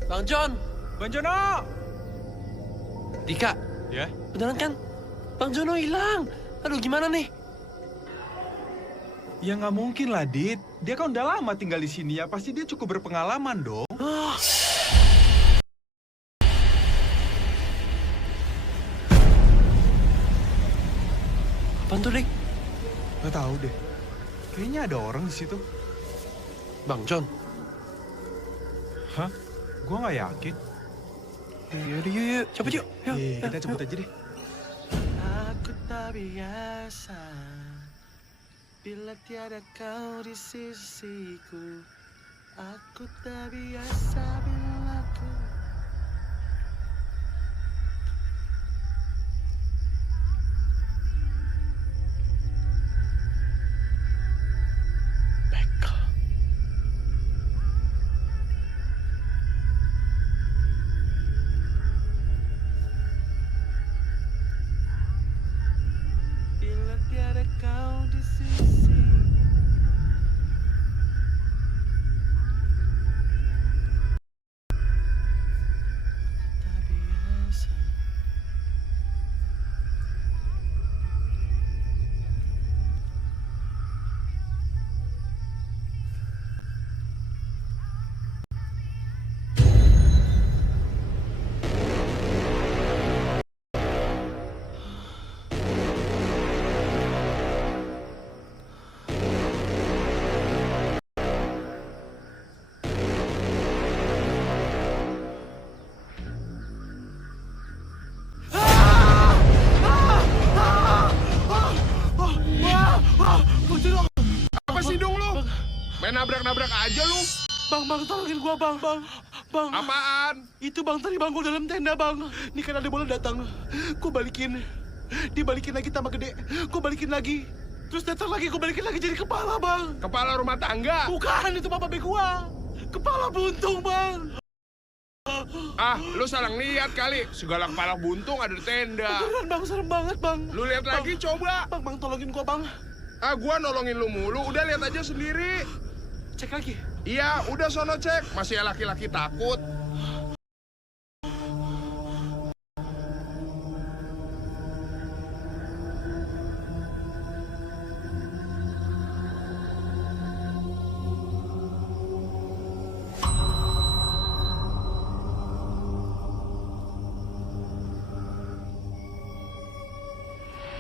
Bang John! Bang Jono! Dika, Ya? beneran kan? Bang Jono hilang. Aduh, gimana nih? Ya nggak mungkin lah, Dit. Dia kan udah lama tinggal di sini ya. Pasti dia cukup berpengalaman dong. Apaan tuh, Dik? Nggak tahu deh. Kayaknya ada orang di situ. Bang John. Hah? Gua nggak yakin. Yaudah, yuk. Cepet yuk. Yuk. Kita cepet aja deh. Aku tak biasa bila tiada kau di sisiku. Aku tak biasa bila ku. Bila tiada kau di sisi. Tak biasa. Apa sih dong lu? Main nabrak-nabrak aja lu. Bang, tolongin gua, Bang. Bang. Apaan? Itu Bang tadi Bang, gua dalam tenda, Bang. Nih kan ada bola datang. Gua balikin. Dibalikin lagi tambah gede. Gua balikin lagi. Terus datang lagi, gua balikin lagi jadi kepala, Bang. Kepala rumah tangga? Bukan, itu Bapak B gua. Kepala buntung, Bang. Ah, lu salah lihat kali. Segala kepala buntung ada di tenda. Beneran, Bang. Serem banget, Bang. Lu lihat lagi, coba. Bang, tolongin gua, Bang. Ah, gua nolongin lu mulu. Udah lihat aja sendiri. Cek lagi. Iya, udah sono cek. Masih laki-laki takut.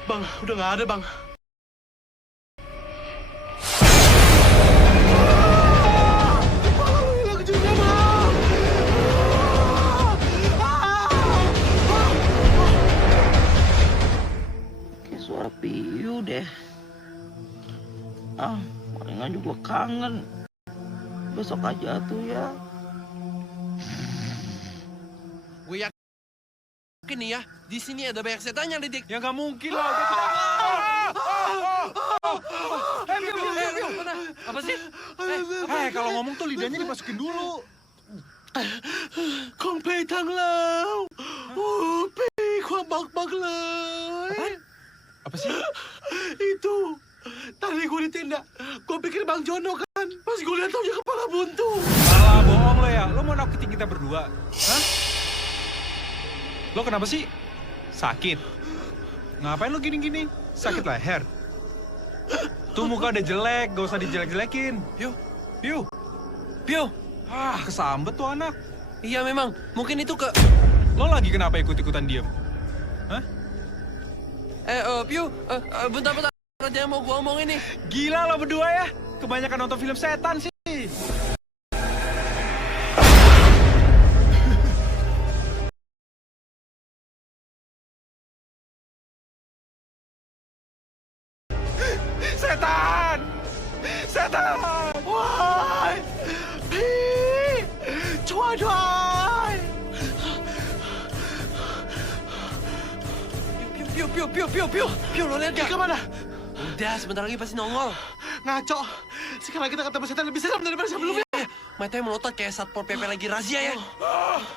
Bang, udah nggak ada, Bang. Kepala lu hilang juga, Bang. Kayak suara piu deh. Palingan juga kangen. Besok aja tuh ya. Gue yakin nih ya, di sini ada banyak setannya, Dik. Ya nggak mungkin lah. Apa sih? Kalau ngomong tuh lidahnya dimasukin dulu. Kong pei tang lau. Pei kuang bak lau. Apa sih? Itu. Tadi gue di tenda. Gue pikir Bang Jono kan. Pas gue lihat taunya kepala buntung. Alah, bohong lo ya. Lo mau nakutin kita berdua? Hah? Lo kenapa sih? Sakit? Ngapain lo gini-gini? Sakit leher? Tuh muka udah jelek, gak usah dijelek-jelekin. Piu. Ah, kesambet tuh anak. Iya memang, mungkin itu ke... Lo lagi kenapa ikut-ikutan diem? Hah? Piu, bentar-bentar. Ada yang mau gua omongin nih. Gila lo berdua ya. Kebanyakan nonton film setan sih. Setan! Setan! Woi! Pi! Cuai! Piu, lo lihat gak? Kemana? Udah, sebentar lagi pasti nongol. Ngaco. Sekarang kita ketemu setan lebih serem daripada sebelumnya. Matanya melotot kayak Satpol PP lagi razia ya.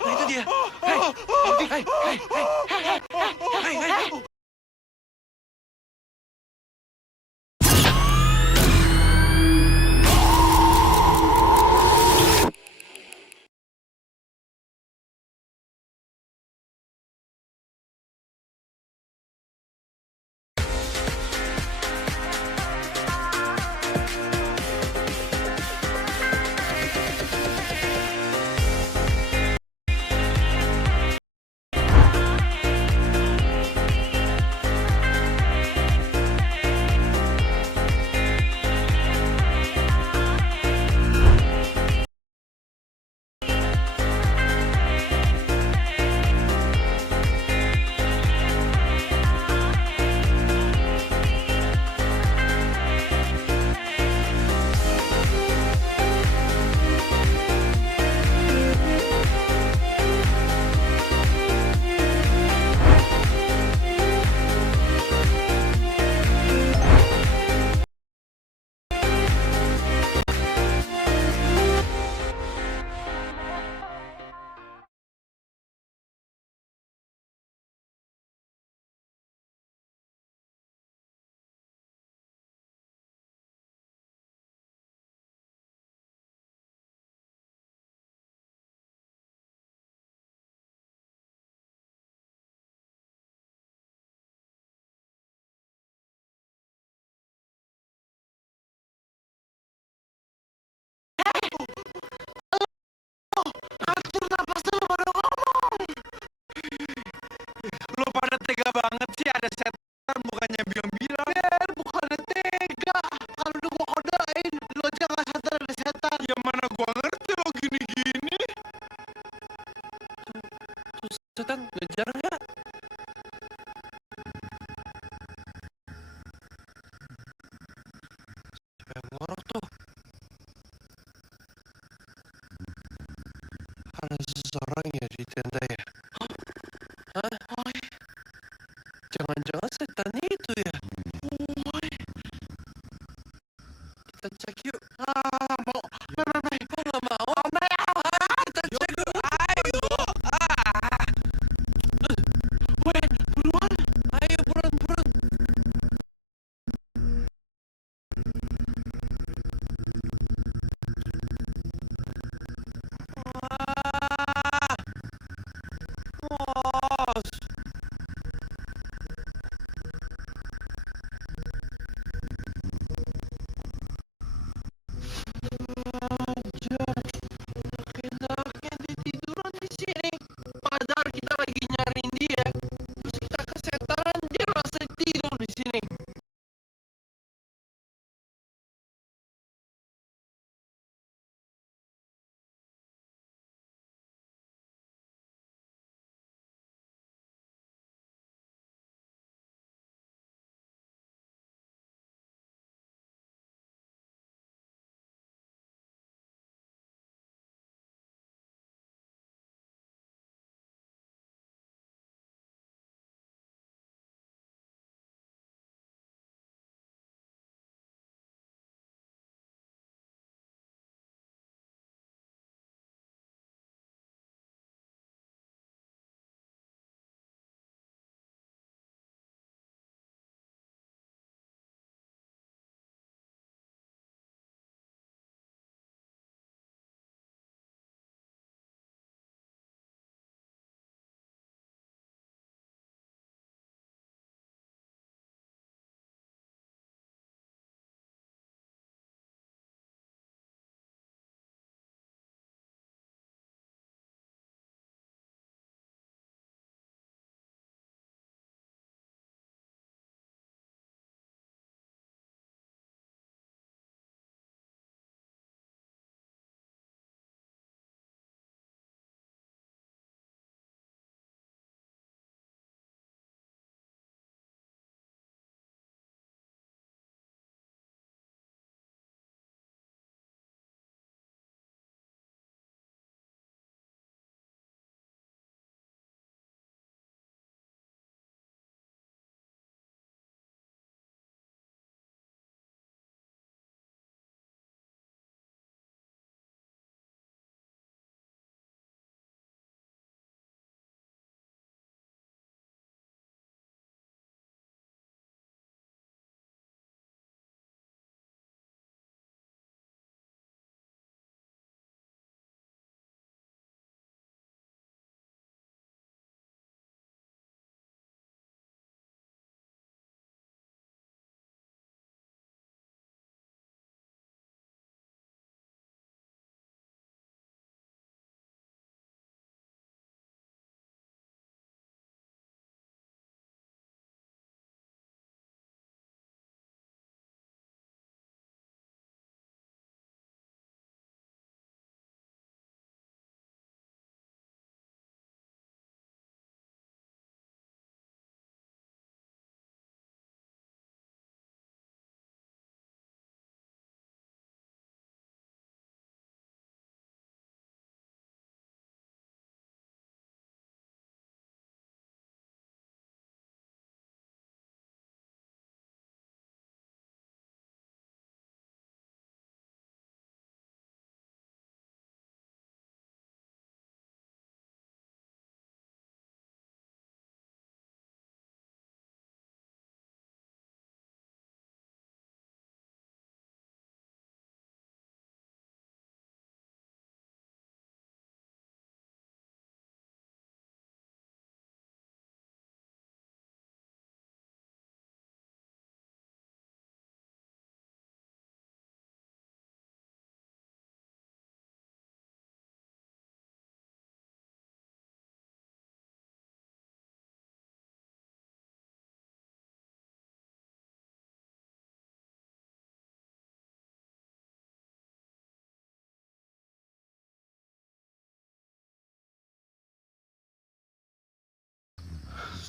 Nah itu dia. Hei. Lo pada tega banget sih ada setan bukannya bilang-bilang. Ber, bukannya tega. Kalau udah gua kodain, lu aja nggak sadar ada setan. Ya mana gua ngerti lo gini-gini. Setan, ngejar nggak? Siapa yang ngorok tuh? Ada seseorang ya di tenda ya? Hah? Jangan-jangan setan itu ya? Kita cek yuk. Mau. Kok nggak mau? Kita cek yuk. Ayo. Buruan. Ayo, buruan.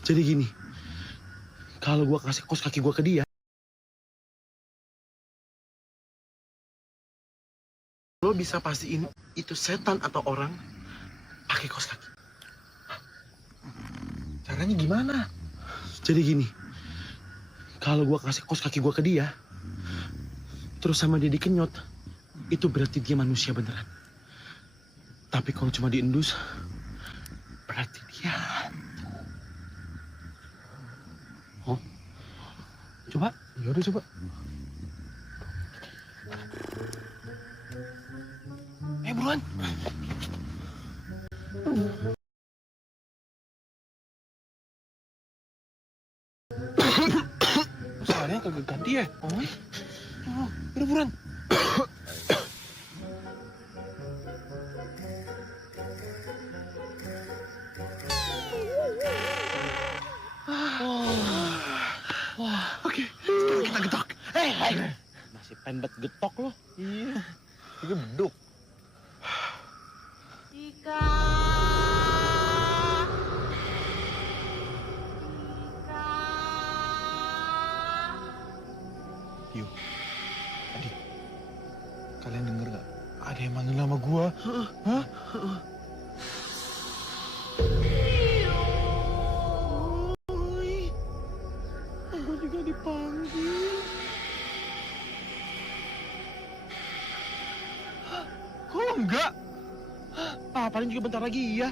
Jadi gini, kalau gua kasih kos kaki gua ke dia, lo bisa pastiin itu setan atau orang pakai kos kaki. Caranya gimana? Jadi gini, kalau gua kasih kos kaki gua ke dia, terus sama dia dikenyot, itu berarti dia manusia beneran. Tapi kalau cuma diendus, berarti dia hantu. Oh, coba? Yaudah coba. Buruan. Soalnya kagak ganti ya? Udah buruan. Oke, sekarang kita getok. Masih pendet getok lo. Iya, geduk. Dika. Yuk, adik, kalian denger gak? Ada yang manggil nama gua. Hah? Aku juga dipanggil. Kok enggak? Paling juga bentar lagi ya.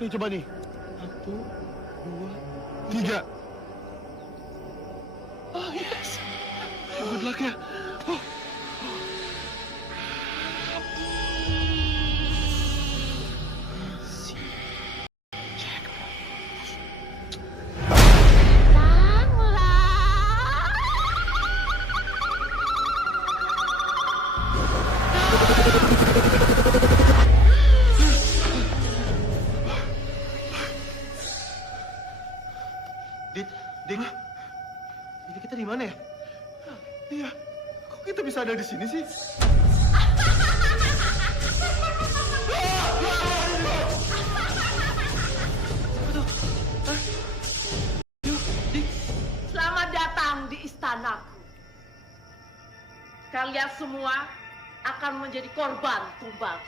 Nih coba nih. 1, 2, 3. Oh yes. Good luck ya. Oh. Dik, ini kita di mana ya? Iya, kok kita bisa ada di sini sih? Selamat datang di istanaku. Kalian semua akan menjadi korban tumbal.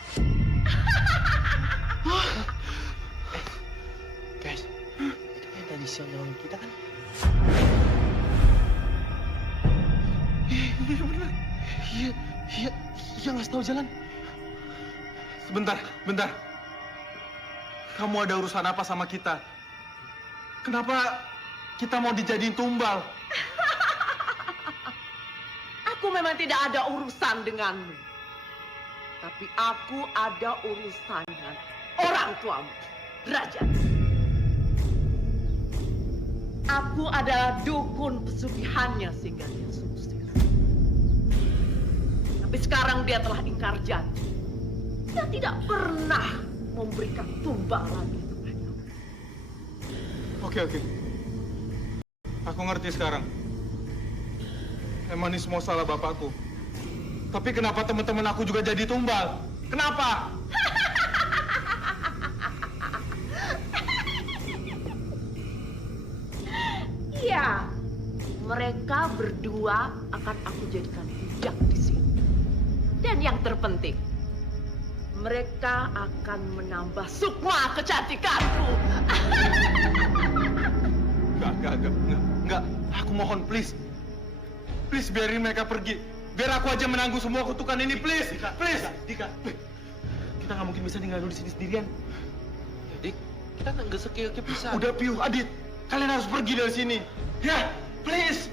Guys, itu yang tadi siang nolong kita kan? Iya benar. Iya ngasih tahu jalan. Bentar. Kamu ada urusan apa sama kita? Kenapa kita mau dijadiin tumbal? Aku memang tidak ada urusan denganmu. Tapi aku ada urusan dengan orang tuamu, Derajat. Aku adalah dukun pesugihannya sehingga dia sukses. Tapi sekarang dia telah ingkar janji. Dia tidak pernah memberikan tumbal lagi kepada. Oke. Aku ngerti sekarang. Emang ini semua salah bapakku. Tapi kenapa teman-teman aku juga jadi tumbal? Kenapa? Iya, mereka berdua akan aku jadikan budak di sini. Dan yang terpenting, mereka akan menambah sukma kecantikanku. Enggak. Aku mohon, please. Please, biarin mereka pergi. Biar aku aja menanggung semua kutukan ini, please. Please. Dika. Kita nggak mungkin bisa tinggal di sini sendirian. Ya, Dik, kita nggak sekil-kil bisa. Udah, Piu, Adit. Kalian harus pergi dari sini. Ya, please.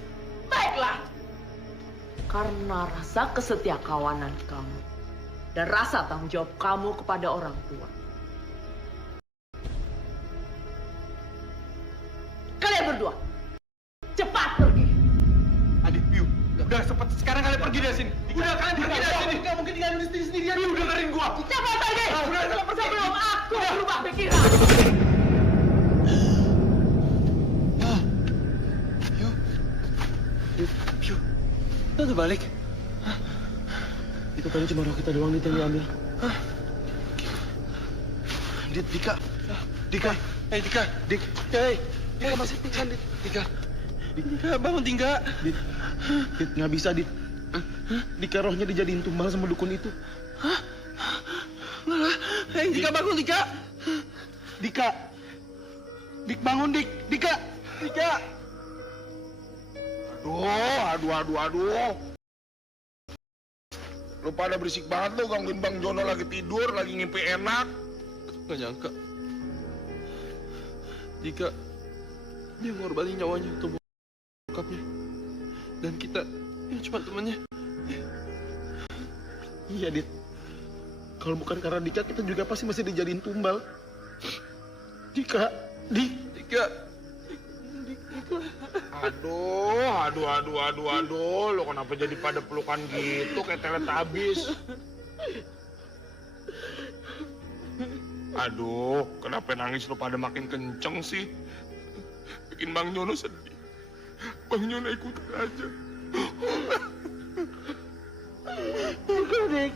Baiklah. Karena rasa kesetiakawanan kamu dan rasa tanggung jawab kamu kepada orang tua. Kalian berdua, cepat pergi. Adit, Piu, udah cepet. Sekarang kalian pergi dari sini. Udah, kalian pergi dari sini. Nggak mungkin tinggal di sini sendirian. Piu, dengerin gua. Cepat pergi. Udah, Sebelum aku berubah pikiran. Piu, kita udah balik. Itu tadi cuma roh kita doang yang diambil. Dika. Dik. Dika masih pingsan, Dit. Dika, bangun Dika. Dit, nggak bisa, Dit. Dika rohnya dijadiin tumbal sama dukun itu. Hei, Dika bangun Dika. Dika. Dik bangun, Dik. Dika. Aduh. Lu pada berisik banget lu, gangguin Bang Jono lagi tidur, lagi ngimpi enak. Gak nyangka. Dika, dia ngorbanin nyawanya untuk bokapnya. Dan kita, ya cuma temannya. Iya, Dit. Kalau bukan karena Dika, kita juga pasti masih dijadiin tumbal. Dika. Aduh. Lo kenapa jadi pada pelukan gitu kayak Teletubbies? Aduh, kenapa nangis lo pada makin kenceng sih? Bikin Bang Jono sedih. Bang Jono ikutan aja. Dik.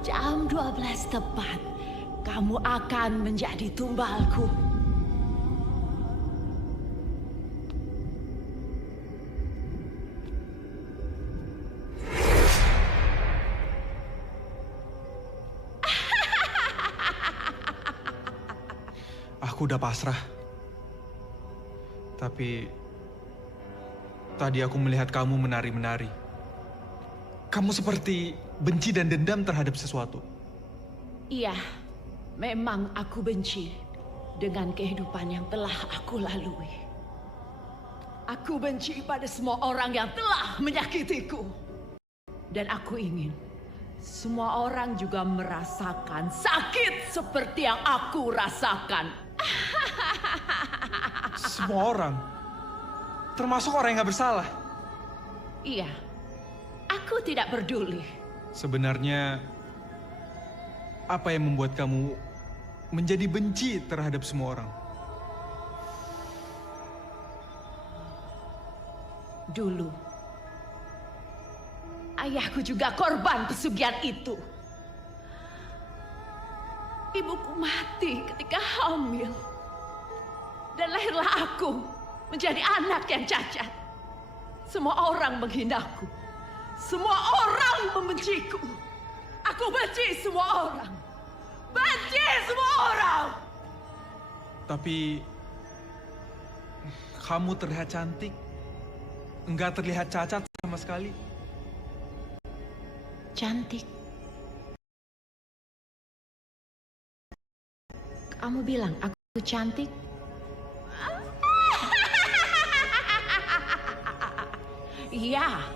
Jam 12 tepat, kamu akan menjadi tumbalku. Aku udah pasrah. Tapi tadi aku melihat kamu menari-menari. Kamu seperti benci dan dendam terhadap sesuatu. Iya, memang aku benci dengan kehidupan yang telah aku lalui. Aku benci pada semua orang yang telah menyakitiku. Dan aku ingin semua orang juga merasakan sakit seperti yang aku rasakan. Semua orang? Termasuk orang yang gak bersalah? Iya, aku tidak peduli. Sebenarnya, apa yang membuat kamu menjadi benci terhadap semua orang? Dulu, ayahku juga korban pesugihan itu. Ibuku mati ketika hamil. Dan lahirlah aku menjadi anak yang cacat. Semua orang menghinaku. Semua orang membenciku. Aku benci semua orang. Benci semua orang. Tapi kamu terlihat cantik. Enggak terlihat cacat sama sekali. Cantik. Kamu bilang aku cantik? Iya,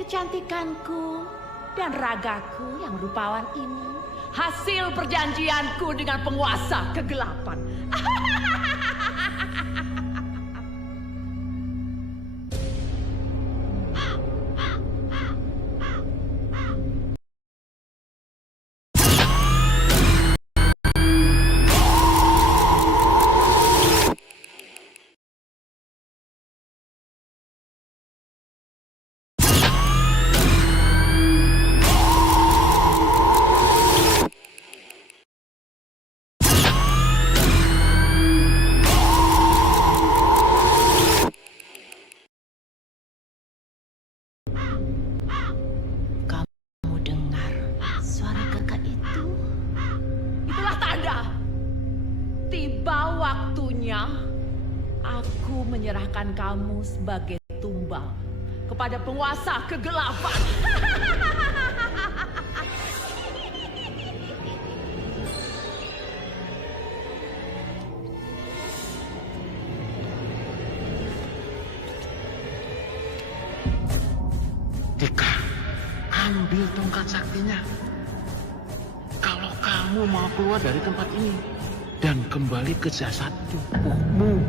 kecantikanku dan ragaku yang rupawan ini hasil perjanjianku dengan penguasa kegelapan. Aku menyerahkan kamu sebagai tumbal kepada penguasa kegelapan. tongkat saktinya. Kalau kamu mau keluar dari tempat ini dan kembali ke jasad tubuhmu.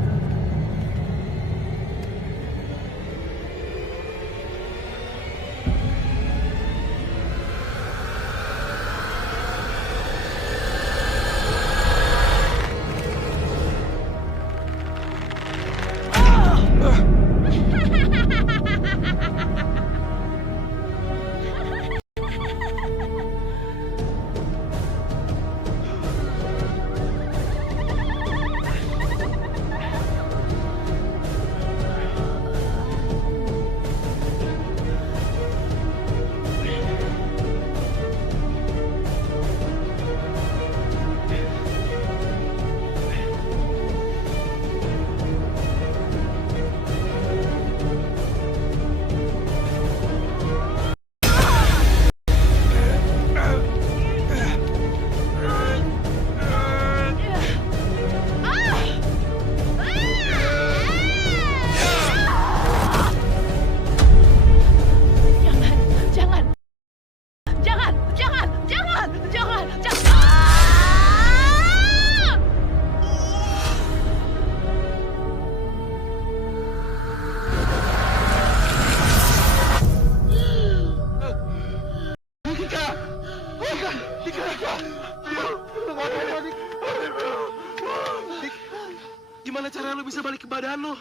Gimana cara lu bisa balik ke badan lu?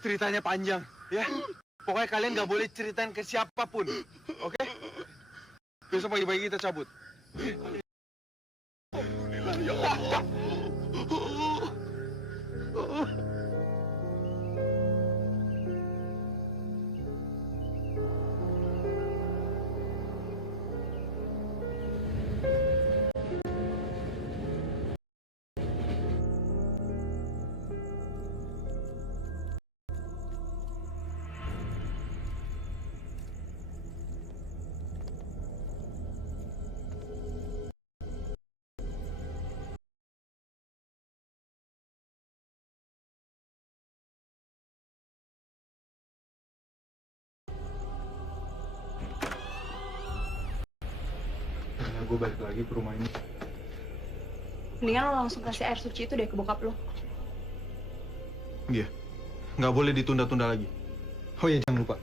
Ceritanya panjang, ya. Pokoknya kalian nggak boleh ceritain ke siapapun, oke? Besok pagi-pagi kita cabut. Gue balik lagi ke rumah ini. Mendingan lo langsung kasih air suci itu deh ke bokap lo. Iya, nggak boleh ditunda-tunda lagi. Oh ya, jangan lupa.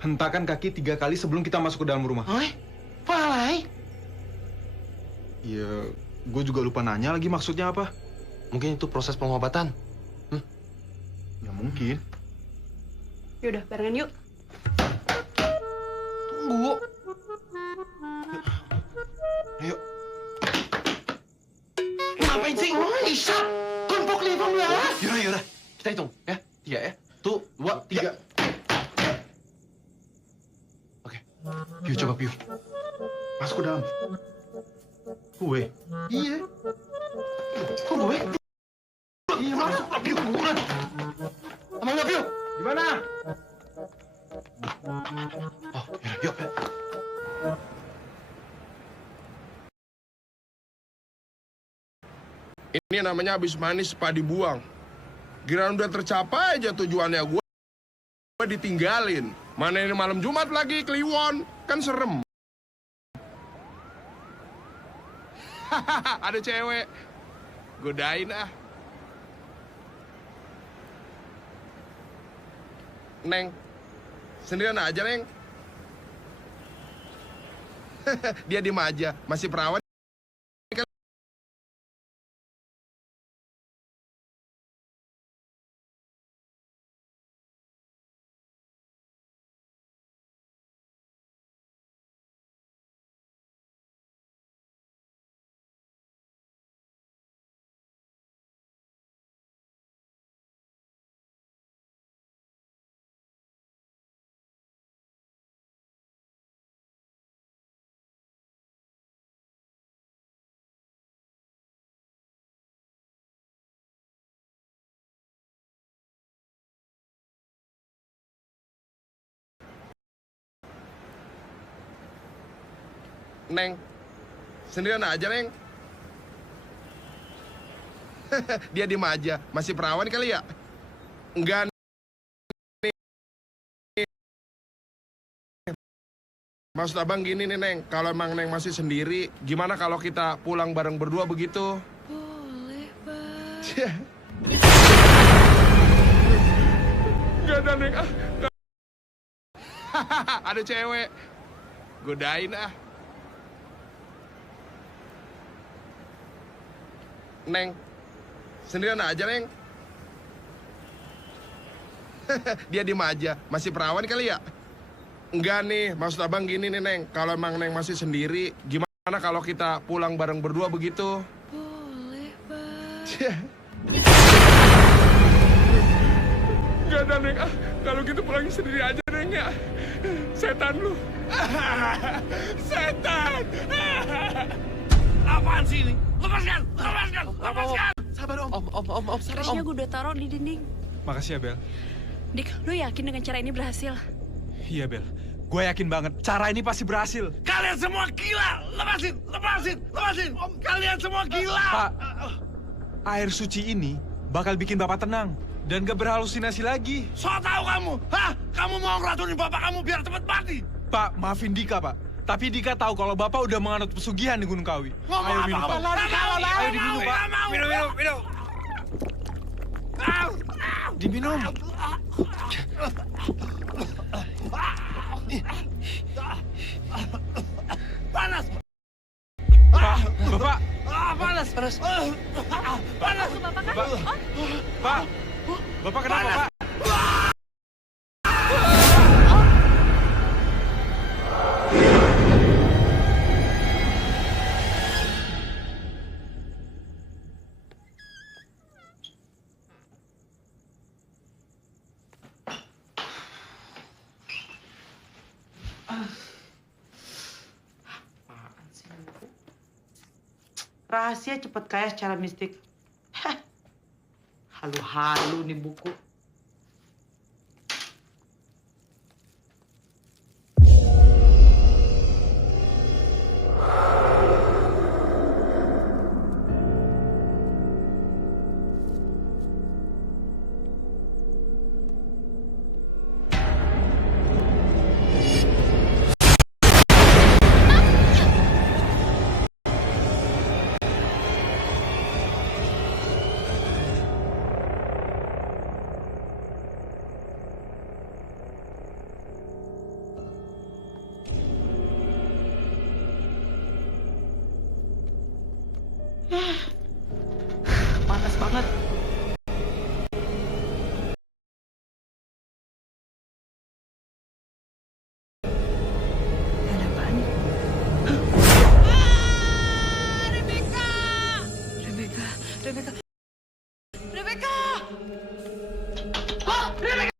Hentakan kaki 3 kali sebelum kita masuk ke dalam rumah. Palai? Iya, gue juga lupa nanya lagi maksudnya apa. Mungkin itu proses pengobatan. Ya mungkin. Yaudah, barengan yuk. Tunggu. Ayo. Ngapain sih? Isap! Tumpuk 15! Yaudah. Kita hitung, ya. 3 ya. 1, 2, 3. Oke. Piu, coba Piu. Masuk ke dalam. Gue. Iya. Kok gue? Iya, masuk lah, Piu. Buruan. Aman nggak, Piu? Gimana? Oh, yuk. Ini namanya habis manis pak dibuang. Giliran udah tercapai aja tujuannya gue ditinggalin. Mana ini malam Jumat lagi Kliwon, kan serem. Ada cewek, godain ah. Neng, sendirian aja Neng. Dia diem aja, masih perawan. Neng, sendirian aja Neng. Dia diem aja, masih perawan kali ya? Enggak Maksud abang gini nih, Neng. Kalau emang Neng masih sendiri, gimana kalau kita pulang bareng berdua begitu? Boleh, Bang. Gak ada, Neng. Ada cewek. Godain ah. Neng, sendirian aja, Neng. Dia diem aja. Masih perawan kali ya? Enggak nih, maksud abang gini nih, Neng. Kalau emang Neng masih sendiri, gimana kalau kita pulang bareng berdua begitu? Boleh, Bang. Gak ada, Neng. Kalau gitu pulang sendiri aja, Neng ya. Setan lu. Setan. Apaan sih ini? Lepaskan! Sabar om. Kerasnya gue udah taruh di dinding. Makasih ya, Bel. Dik, lu yakin dengan cara ini berhasil? Iya, Bel. Gue yakin banget, cara ini pasti berhasil. Kalian semua gila! Lepasin! Kalian semua gila! Pak, air suci ini bakal bikin Bapak tenang dan gak berhalusinasi lagi. So tahu kamu? Hah? Kamu mau ngeracunin bapak kamu biar cepat mati? Pak, maafin Dika, Pak. Tapi Dika tahu kalau Bapak udah menganut pesugihan di Gunung Kawi. Ayo minum, Pak. Ayo diminum, Pak. Minum. Diminum. Panas! Pak, Bapak. Panas! Panas! Pak, Bapak kenapa, Pak? Rahasia cepat kaya secara mistik. Hah. Halu-halu nih buku. Panas banget. Ada apaan? Rebecca! Hah? Rebecca!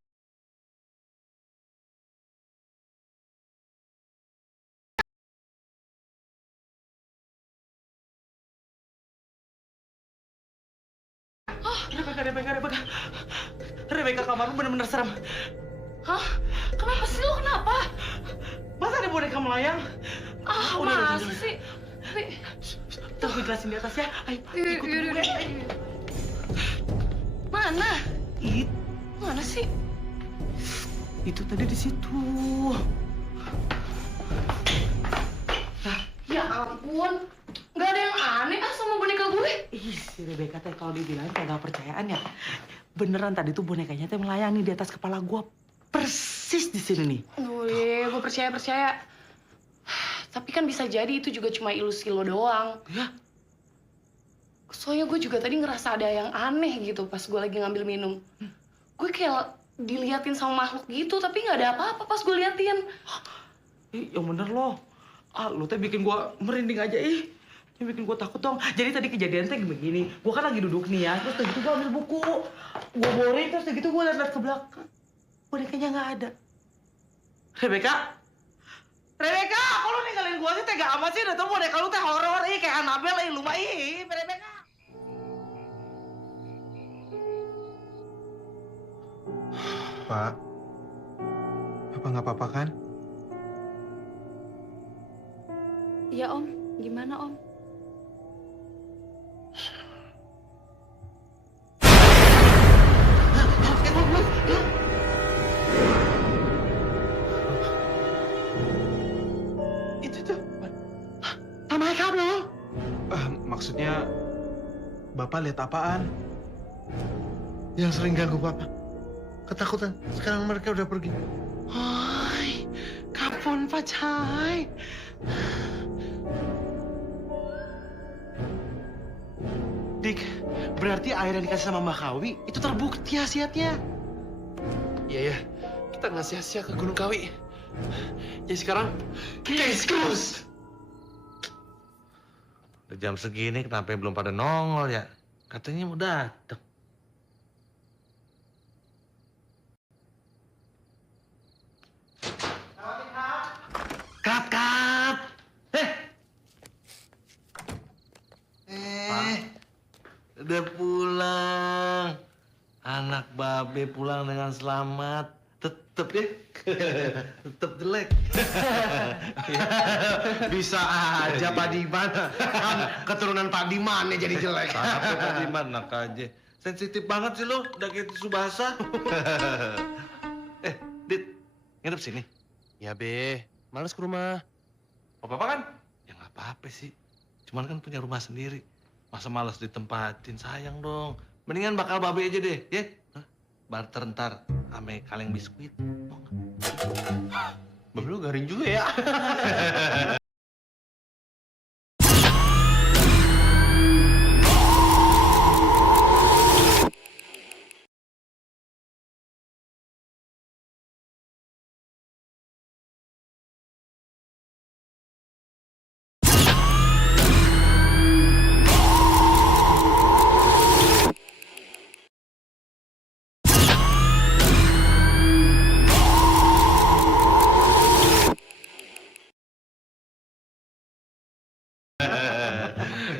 Rebecca, kamar lu bener-bener serem. Hah? Kenapa sih lu? Kenapa? Masa ada boneka melayang? Masa sih? Tuh, gue jelasin di atas ya. Ayo, ikut gue. Mana? It, Mana sih? itu tadi di situ. Ya ampun. Gak ada yang aneh sama boneka gue. Ih, si Rebecca teh kalau dibilang kagak percayaan ya. Beneran tadi tuh bonekanya teh melayang nih di atas kepala gua. Persis di sini nih. Gue percaya. Tapi kan bisa jadi itu juga cuma ilusi lo doang. Ya, Soalnya gue juga tadi ngerasa ada yang aneh gitu pas gue lagi ngambil minum. Gue kayak diliatin sama makhluk gitu, tapi nggak ada apa-apa pas gue liatin. yang bener lo. Lo teh bikin gua merinding aja ih. Yang bikin gua takut dong. Jadi tadi kejadian teh begini. Gua kan lagi duduk nih ya. Terus gitu gua ambil buku. Gua boring terus gitu gua liat-liat ke belakang. Bonekanya nggak ada. Rebecca? Rebecca, kok lu ninggalin gua sih tega amat sih? Udah tau boneka lu teh horor ih kayak Annabelle ih lumayan ih. Rebecca. Pak, Bapak nggak apa-apa kan? Iya, Om. Gimana, Om? Bapak lihat apaan? Yang sering ganggu Bapak. Ketakutan. Sekarang mereka udah pergi. Hai, kapon pacai. Dik, berarti air yang dikasih sama Mbak Kawi itu terbukti khasiatnya. Iya ya, kita nggak sia-sia ke Gunung Kawi. Jadi sekarang, case cruise! Udah jam segini kenapa belum pada nongol ya? Katanya mau datang. Kap. Udah pulang. Anak babe pulang dengan selamat. Tetep ya. Tetep jelek. Bisa aja Pak Diman. Kan keturunan Pak Diman ya jadi jelek. Tapi Pak Diman nak aja. Sensitif banget sih lo, udah kayak Tsubasa. Dit, nginep sini. Ya Be, males ke rumah. Apa-apa kan? Ya nggak apa-apa sih. Cuman kan punya rumah sendiri. Masa malas ditempatin, sayang dong. Mendingan bakal babe aja deh, ya? Barter ntar ame kaleng biskuit. Babe lu garing juga ya.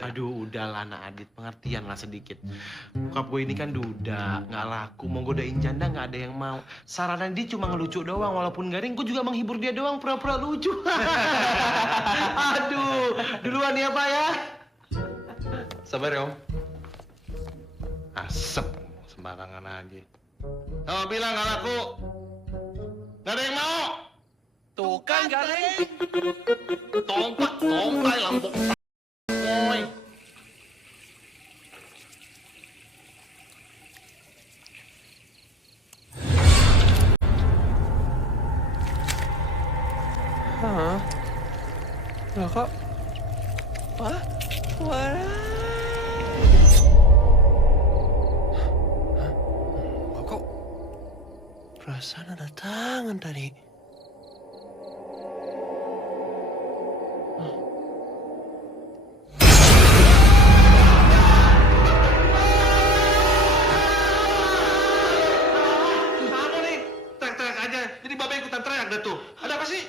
Aduh, udahlah anak Adit, pengertian lah sedikit. Bokap gue ini kan duda, nggak laku, mau godain janda nggak ada yang mau. Saranan dia cuma ngelucu doang, walaupun garing, gue juga menghibur dia doang, pura-pura lucu. Aduh, duluan ya Pak ya. Sabar ya Om. Asep, sembarangan aja. Oh, bilang nggak laku. Nggak ada yang mau. Tuh kan garing. Tongkat, lambok. Oi. Hah? Lah kok? Wah? Kok? Perasaan ada tangan tadi. Apa nih? Teriak-teriak aja. Jadi babe ikutan teriak dah tuh. Ada apa sih?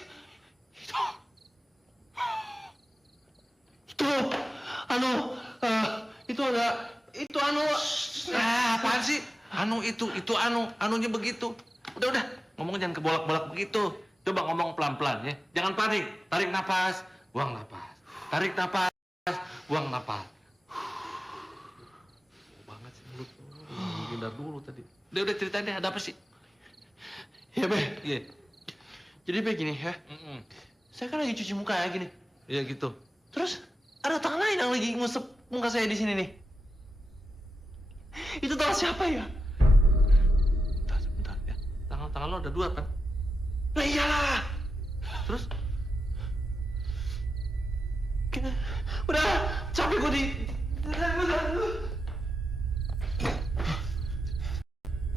Itu apaan sih? Anunya begitu. Udah, ngomong jangan kebolak-bolak begitu. Coba ngomong pelan-pelan ya. Jangan panik. Tarik napas, buang napas. Tarik napas, buang napas. Banget sih mulut. Hindar dulu tadi. Udah ceritain deh, ada apa sih? Ya Be, Iya. jadi begini ya. Saya kan lagi cuci muka ya gini. Iya gitu. Terus ada tangan lain yang lagi ngusap muka saya di sini nih. Itu tangan siapa ya? Bentar ya. Tangan lo ada dua kan? Lah iyalah. Terus? Udah, capek gue di...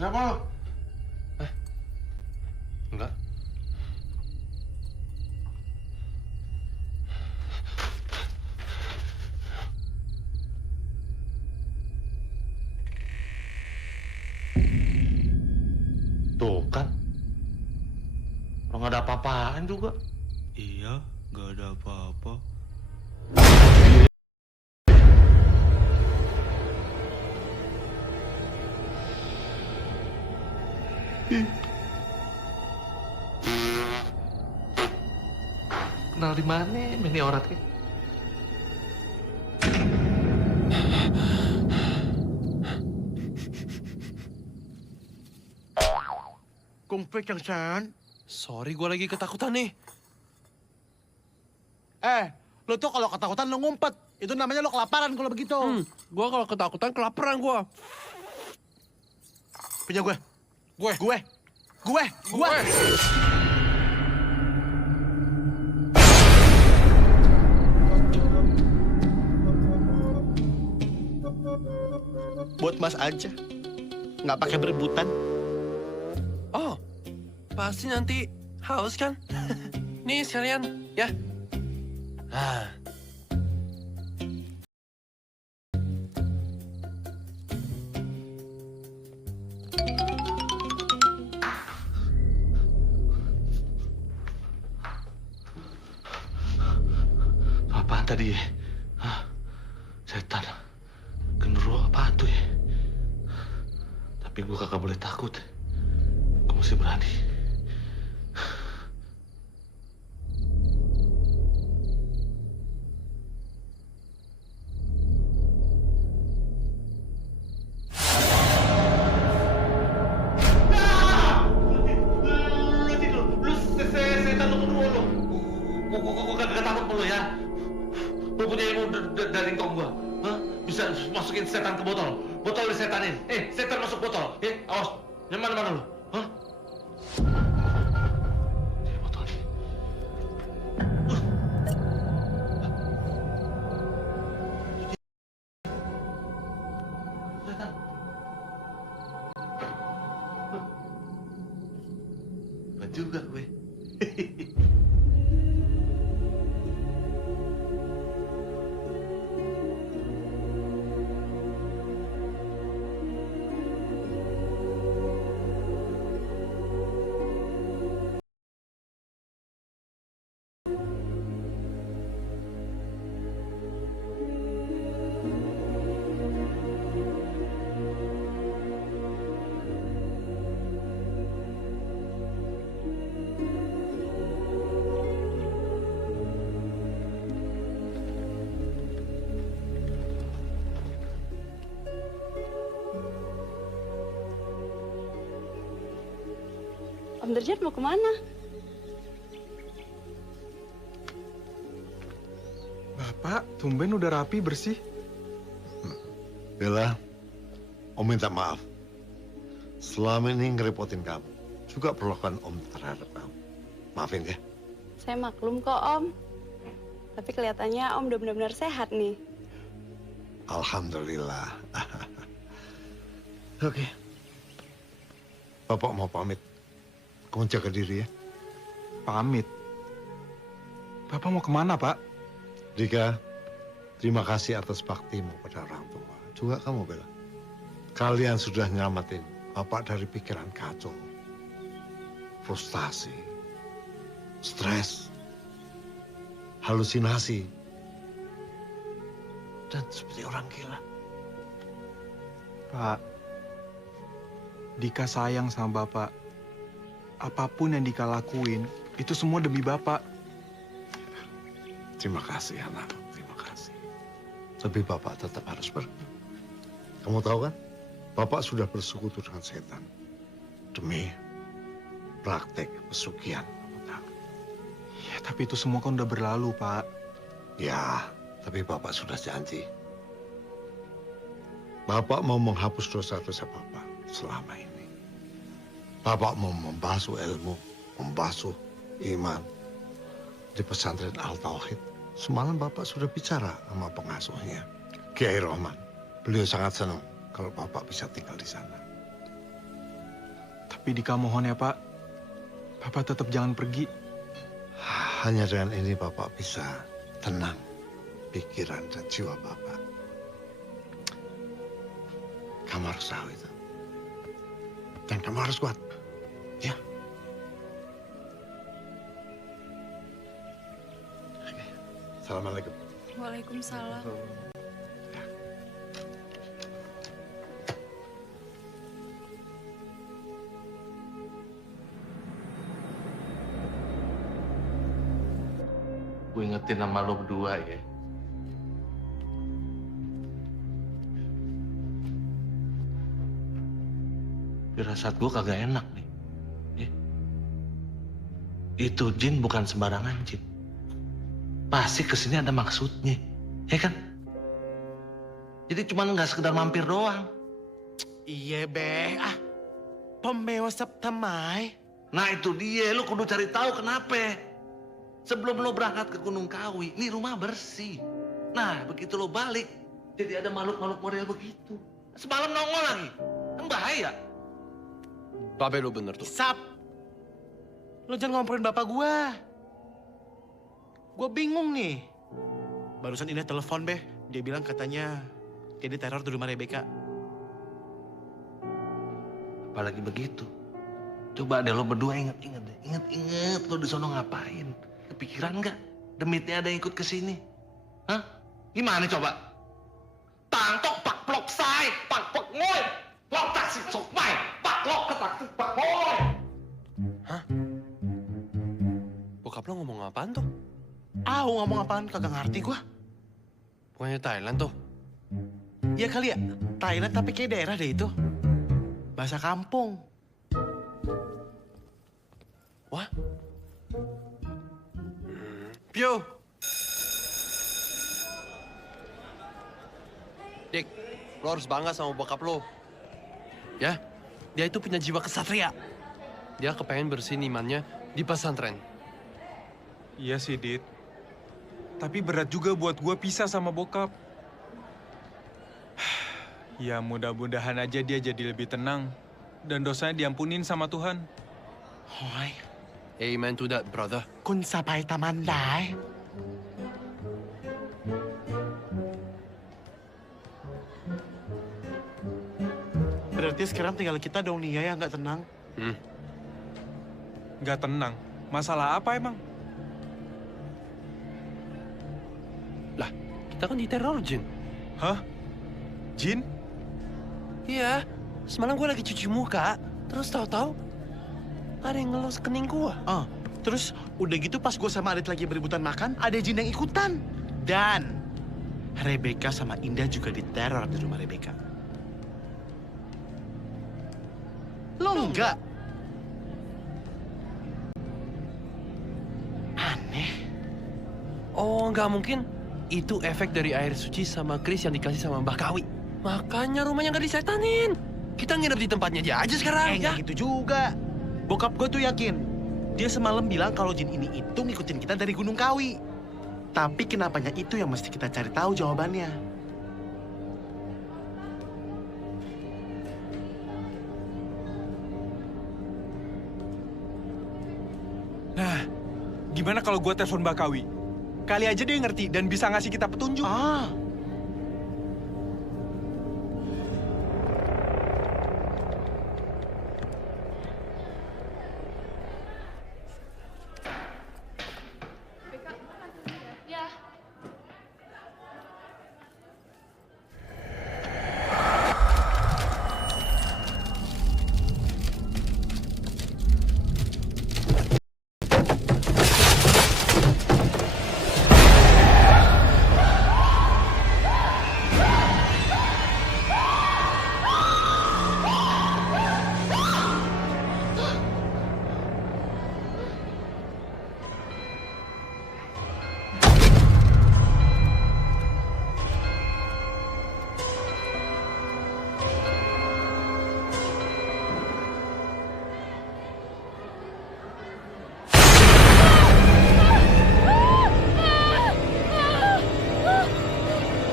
Kenapa lo? Enggak. Tuh kan. Orang nggak ada apa-apaan juga. Iya, nggak ada apa-apa. Kenal di mana ini orang kayak? Kumpet yang san. Sorry, gue lagi ketakutan nih. Lo tuh kalau ketakutan lo ngumpet. Itu namanya lo kelaparan kalau begitu. Gua kalau ketakutan kelaparan gua. Punya gue. Gue. Buat Mas aja. Nggak pakai berebutan. Oh, pasti nanti haus kan? Nih sekalian, ya. Ah. Apaan tadi ya? Hah? Setan. Genderuwo apaan tuh ya? Tapi gue kagak boleh takut. Gue mesti berani. Gue kagak takut sama lu ya. Lu punya ilmu dari engkau gua. Hah? Bisa masukin setan ke botol. Botol disetanin. Setan masuk botol. Awas. Yang mana lu? Hah? Ini botolnya. Setan. Buat juga gue. Om Derajat mau kemana? Bapak, tumben udah rapi, bersih. Bella, Om minta maaf. Selama ini ngerepotin kamu. Juga perlakuan Om terhadap kamu. Maafin ya. Saya maklum kok, Om. Tapi kelihatannya Om udah benar-benar sehat nih. Alhamdulillah. Oke. Bapak mau pamit. Kamu jaga diri ya. Pamit? Bapak mau kemana, Pak? Dika, terima kasih atas baktimu pada orang tua. Juga kamu, Bella. Kalian sudah nyelamatin Bapak dari pikiran kacau, frustasi, stres, halusinasi, dan seperti orang gila. Pak, Dika sayang sama Bapak. Apapun yang Dika lakuin, itu semua demi Bapak. Terima kasih, anak. Terima kasih. Tapi Bapak tetap harus pergi. Kamu tahu kan? Bapak sudah bersekutu dengan setan. Demi praktek pesugihan. Ya, tapi itu semua kan udah berlalu, Pak. Ya, tapi Bapak sudah janji. Bapak mau menghapus dosa-dosa Bapak selama ini. Bapak mau membasuh ilmu, membasuh iman di pesantren Al-Tauhid. Semalam Bapak sudah bicara sama pengasuhnya, Kiai Rohman. Beliau sangat senang kalau Bapak bisa tinggal di sana. Tapi Dika mohon ya, Pak. Bapak tetap jangan pergi. Hanya dengan ini Bapak bisa tenang pikiran dan jiwa Bapak. Kamu harus tahu itu. Dan kamu harus kuat. Ya. Oke. Assalamualaikum. Waalaikumsalam. Gue ingetin nama lo berdua ya. Firasat gue kagak enak nih. Ya. Itu jin bukan sembarangan jin. Pasti kesini ada maksudnya, ya kan? Jadi cuma nggak sekedar mampir doang. Iya, Be. Pembewa Septemai. Nah itu dia, lu kudu cari tahu kenapa. Sebelum lo berangkat ke Gunung Kawi, nih rumah bersih. Nah begitu lo balik, jadi ada makhluk-makhluk model begitu. Semalam nongol lagi, kan bahaya. Babe lu bener tuh. Sap. Lo jangan ngomongin bapak gua. Gua bingung nih. Barusan Indah telepon, Be. Dia bilang katanya dia diteror di rumah Rebecca. Apalagi begitu. Coba deh lo berdua inget-inget deh. Inget-inget lo di sono ngapain. Kepikiran nggak? Demitnya ada yang ikut ke sini. Hah? Gimana coba? Tangtok pak plok sai, pak plok ngoy. Lok taksi sok mai, pak lok ketak pak ngoy. Hah? Bokap lo ngomong apaan tuh? Ngomong apaan? Kagak ngerti gua. Pokoknya Thailand tuh. Iya kali ya, Thailand tapi kayak daerah deh itu. Bahasa kampung. Wah? Pio! Dik, lo harus bangga sama bokap lo. Ya, dia itu punya jiwa kesatria. Dia kepengen bersihin imannya di pesantren. Iya sih, Dit. Tapi berat juga buat gua pisah sama bokap. Ya mudah-mudahan aja dia jadi lebih tenang. Dan dosanya diampunin sama Tuhan. Hoi. Amen to that, brother. Kun sapai tamandai. Berarti sekarang tinggal kita dong nih ya nggak tenang. Nggak tenang. Masalah apa emang? Lah, kita kan diteror, Jin. Hah? Jin? Iya, semalam gue lagi cuci muka, terus tahu-tahu ada yang ngelus kening gue. Terus udah gitu pas gue sama Adit lagi berebutan makan, ada jin yang ikutan. Dan Rebecca sama Indah juga diteror di rumah Rebecca. Lo enggak? Aneh. Oh, nggak mungkin. Itu efek dari air suci sama kris yang dikasih sama Mbah Kawi. Makanya rumahnya nggak disetanin. Kita nginep di tempatnya dia aja sekarang. Nggak gitu juga. Bokap gue tuh yakin. Dia semalam bilang kalau jin ini itu ngikutin kita dari Gunung Kawi. Tapi kenapanya itu yang mesti kita cari tahu jawabannya. Nah, gimana kalau gua telepon Mbak Kawi? Kali aja dia ngerti dan bisa ngasih kita petunjuk. Ya.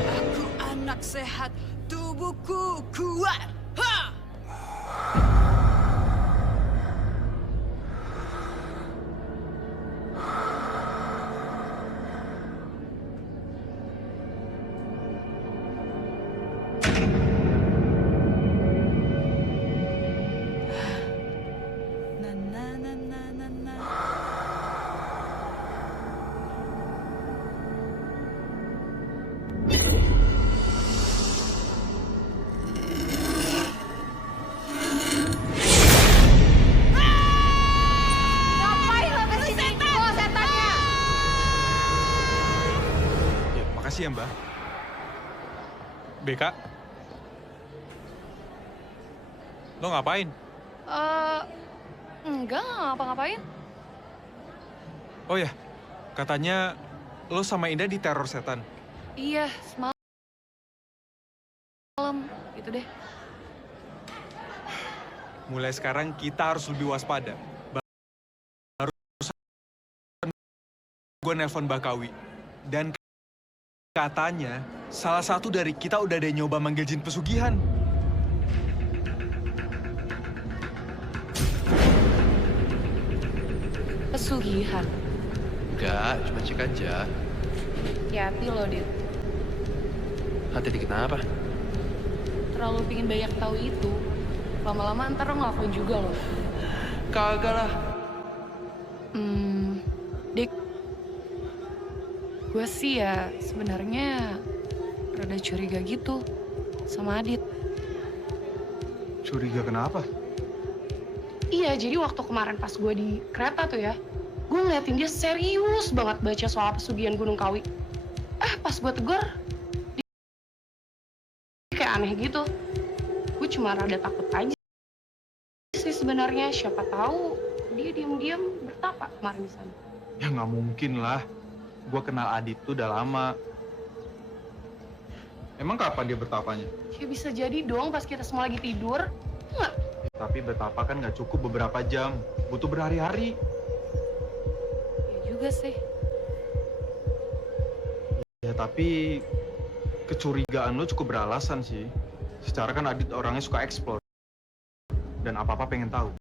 Aku anak sehat, tubuhku kuat. Ha! Na na na na na na. Ngapain lo kesini? Bawa setannya! Ya, makasih ya, Mbak. Beka? Lo ngapain? Enggak ngapa-ngapain. Oh ya, katanya lo sama Indah diteror setan. Iya, mulai sekarang kita harus lebih waspada. Barusan gue nelpon Bakawi. Dan katanya salah satu dari kita udah ada yang nyoba manggil jin pesugihan. Pesugihan. Enggak, cuma cek aja. Hati-hati lo, Dit. Hati-hati kenapa? Terlalu pingin banyak tahu itu. Lama-lama ntar lo ngelakuin juga lo. Kagak lah. Dik. Gue sih ya sebenarnya rada curiga gitu sama Adit. Curiga kenapa? Iya, jadi waktu kemarin pas gue di kereta tuh ya, gue ngeliatin dia serius banget baca soal pesugihan Gunung Kawi. Pas gue tegur, dia kayak aneh gitu. Gue cuma rada takut aja sih sebenarnya. Siapa tahu dia diam-diam bertapa kemarin di sana. Ya nggak mungkin lah. Gue kenal Adit tuh udah lama. Emang kapan dia bertapanya? Ya bisa jadi dong pas kita semua lagi tidur. Nggak? Tapi bertapa kan nggak cukup beberapa jam. Butuh berhari-hari. Ya juga sih. Ya tapi kecurigaan lo cukup beralasan sih. Secara kan Adit orangnya suka explore. Dan apa-apa pengen tahu.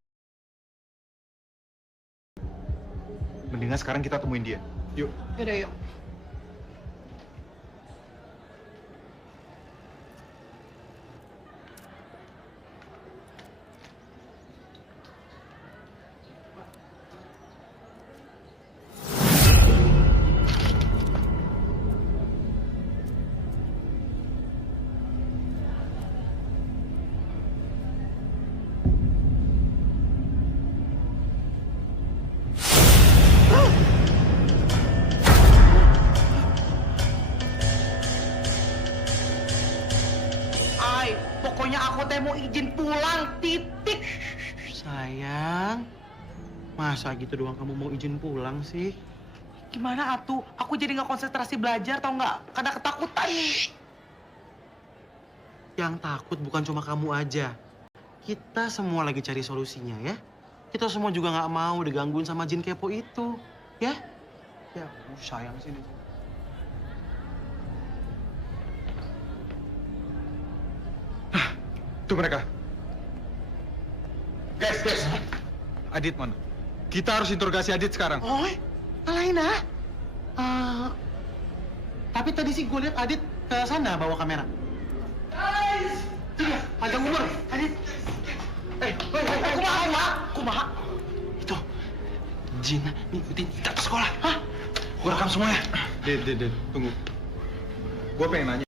Mendingan sekarang kita temuin dia. Yuk. Yaudah yuk. Pokoknya aku teh mau izin pulang, titik. Sayang, masa gitu doang kamu mau izin pulang sih? Gimana atuh? Aku jadi nggak konsentrasi belajar, tau nggak? Karena ketakutan. Yang takut bukan cuma kamu aja. Kita semua lagi cari solusinya ya. Kita semua juga nggak mau digangguin sama jin kepo itu, ya? Ya, sayang sih. Tuh mereka. Guys. Adit mana? Kita harus interogasi Adit sekarang. Oh, Alaina. Tapi tadi sih gue lihat Adit ke sana bawa kamera. Guys! Iya, panjang umur. Adit. Kumaha. Itu, jin ngikutin kita ke sekolah. Hah? Gue rekam semuanya. Dit, tunggu. Gue pengen nanya.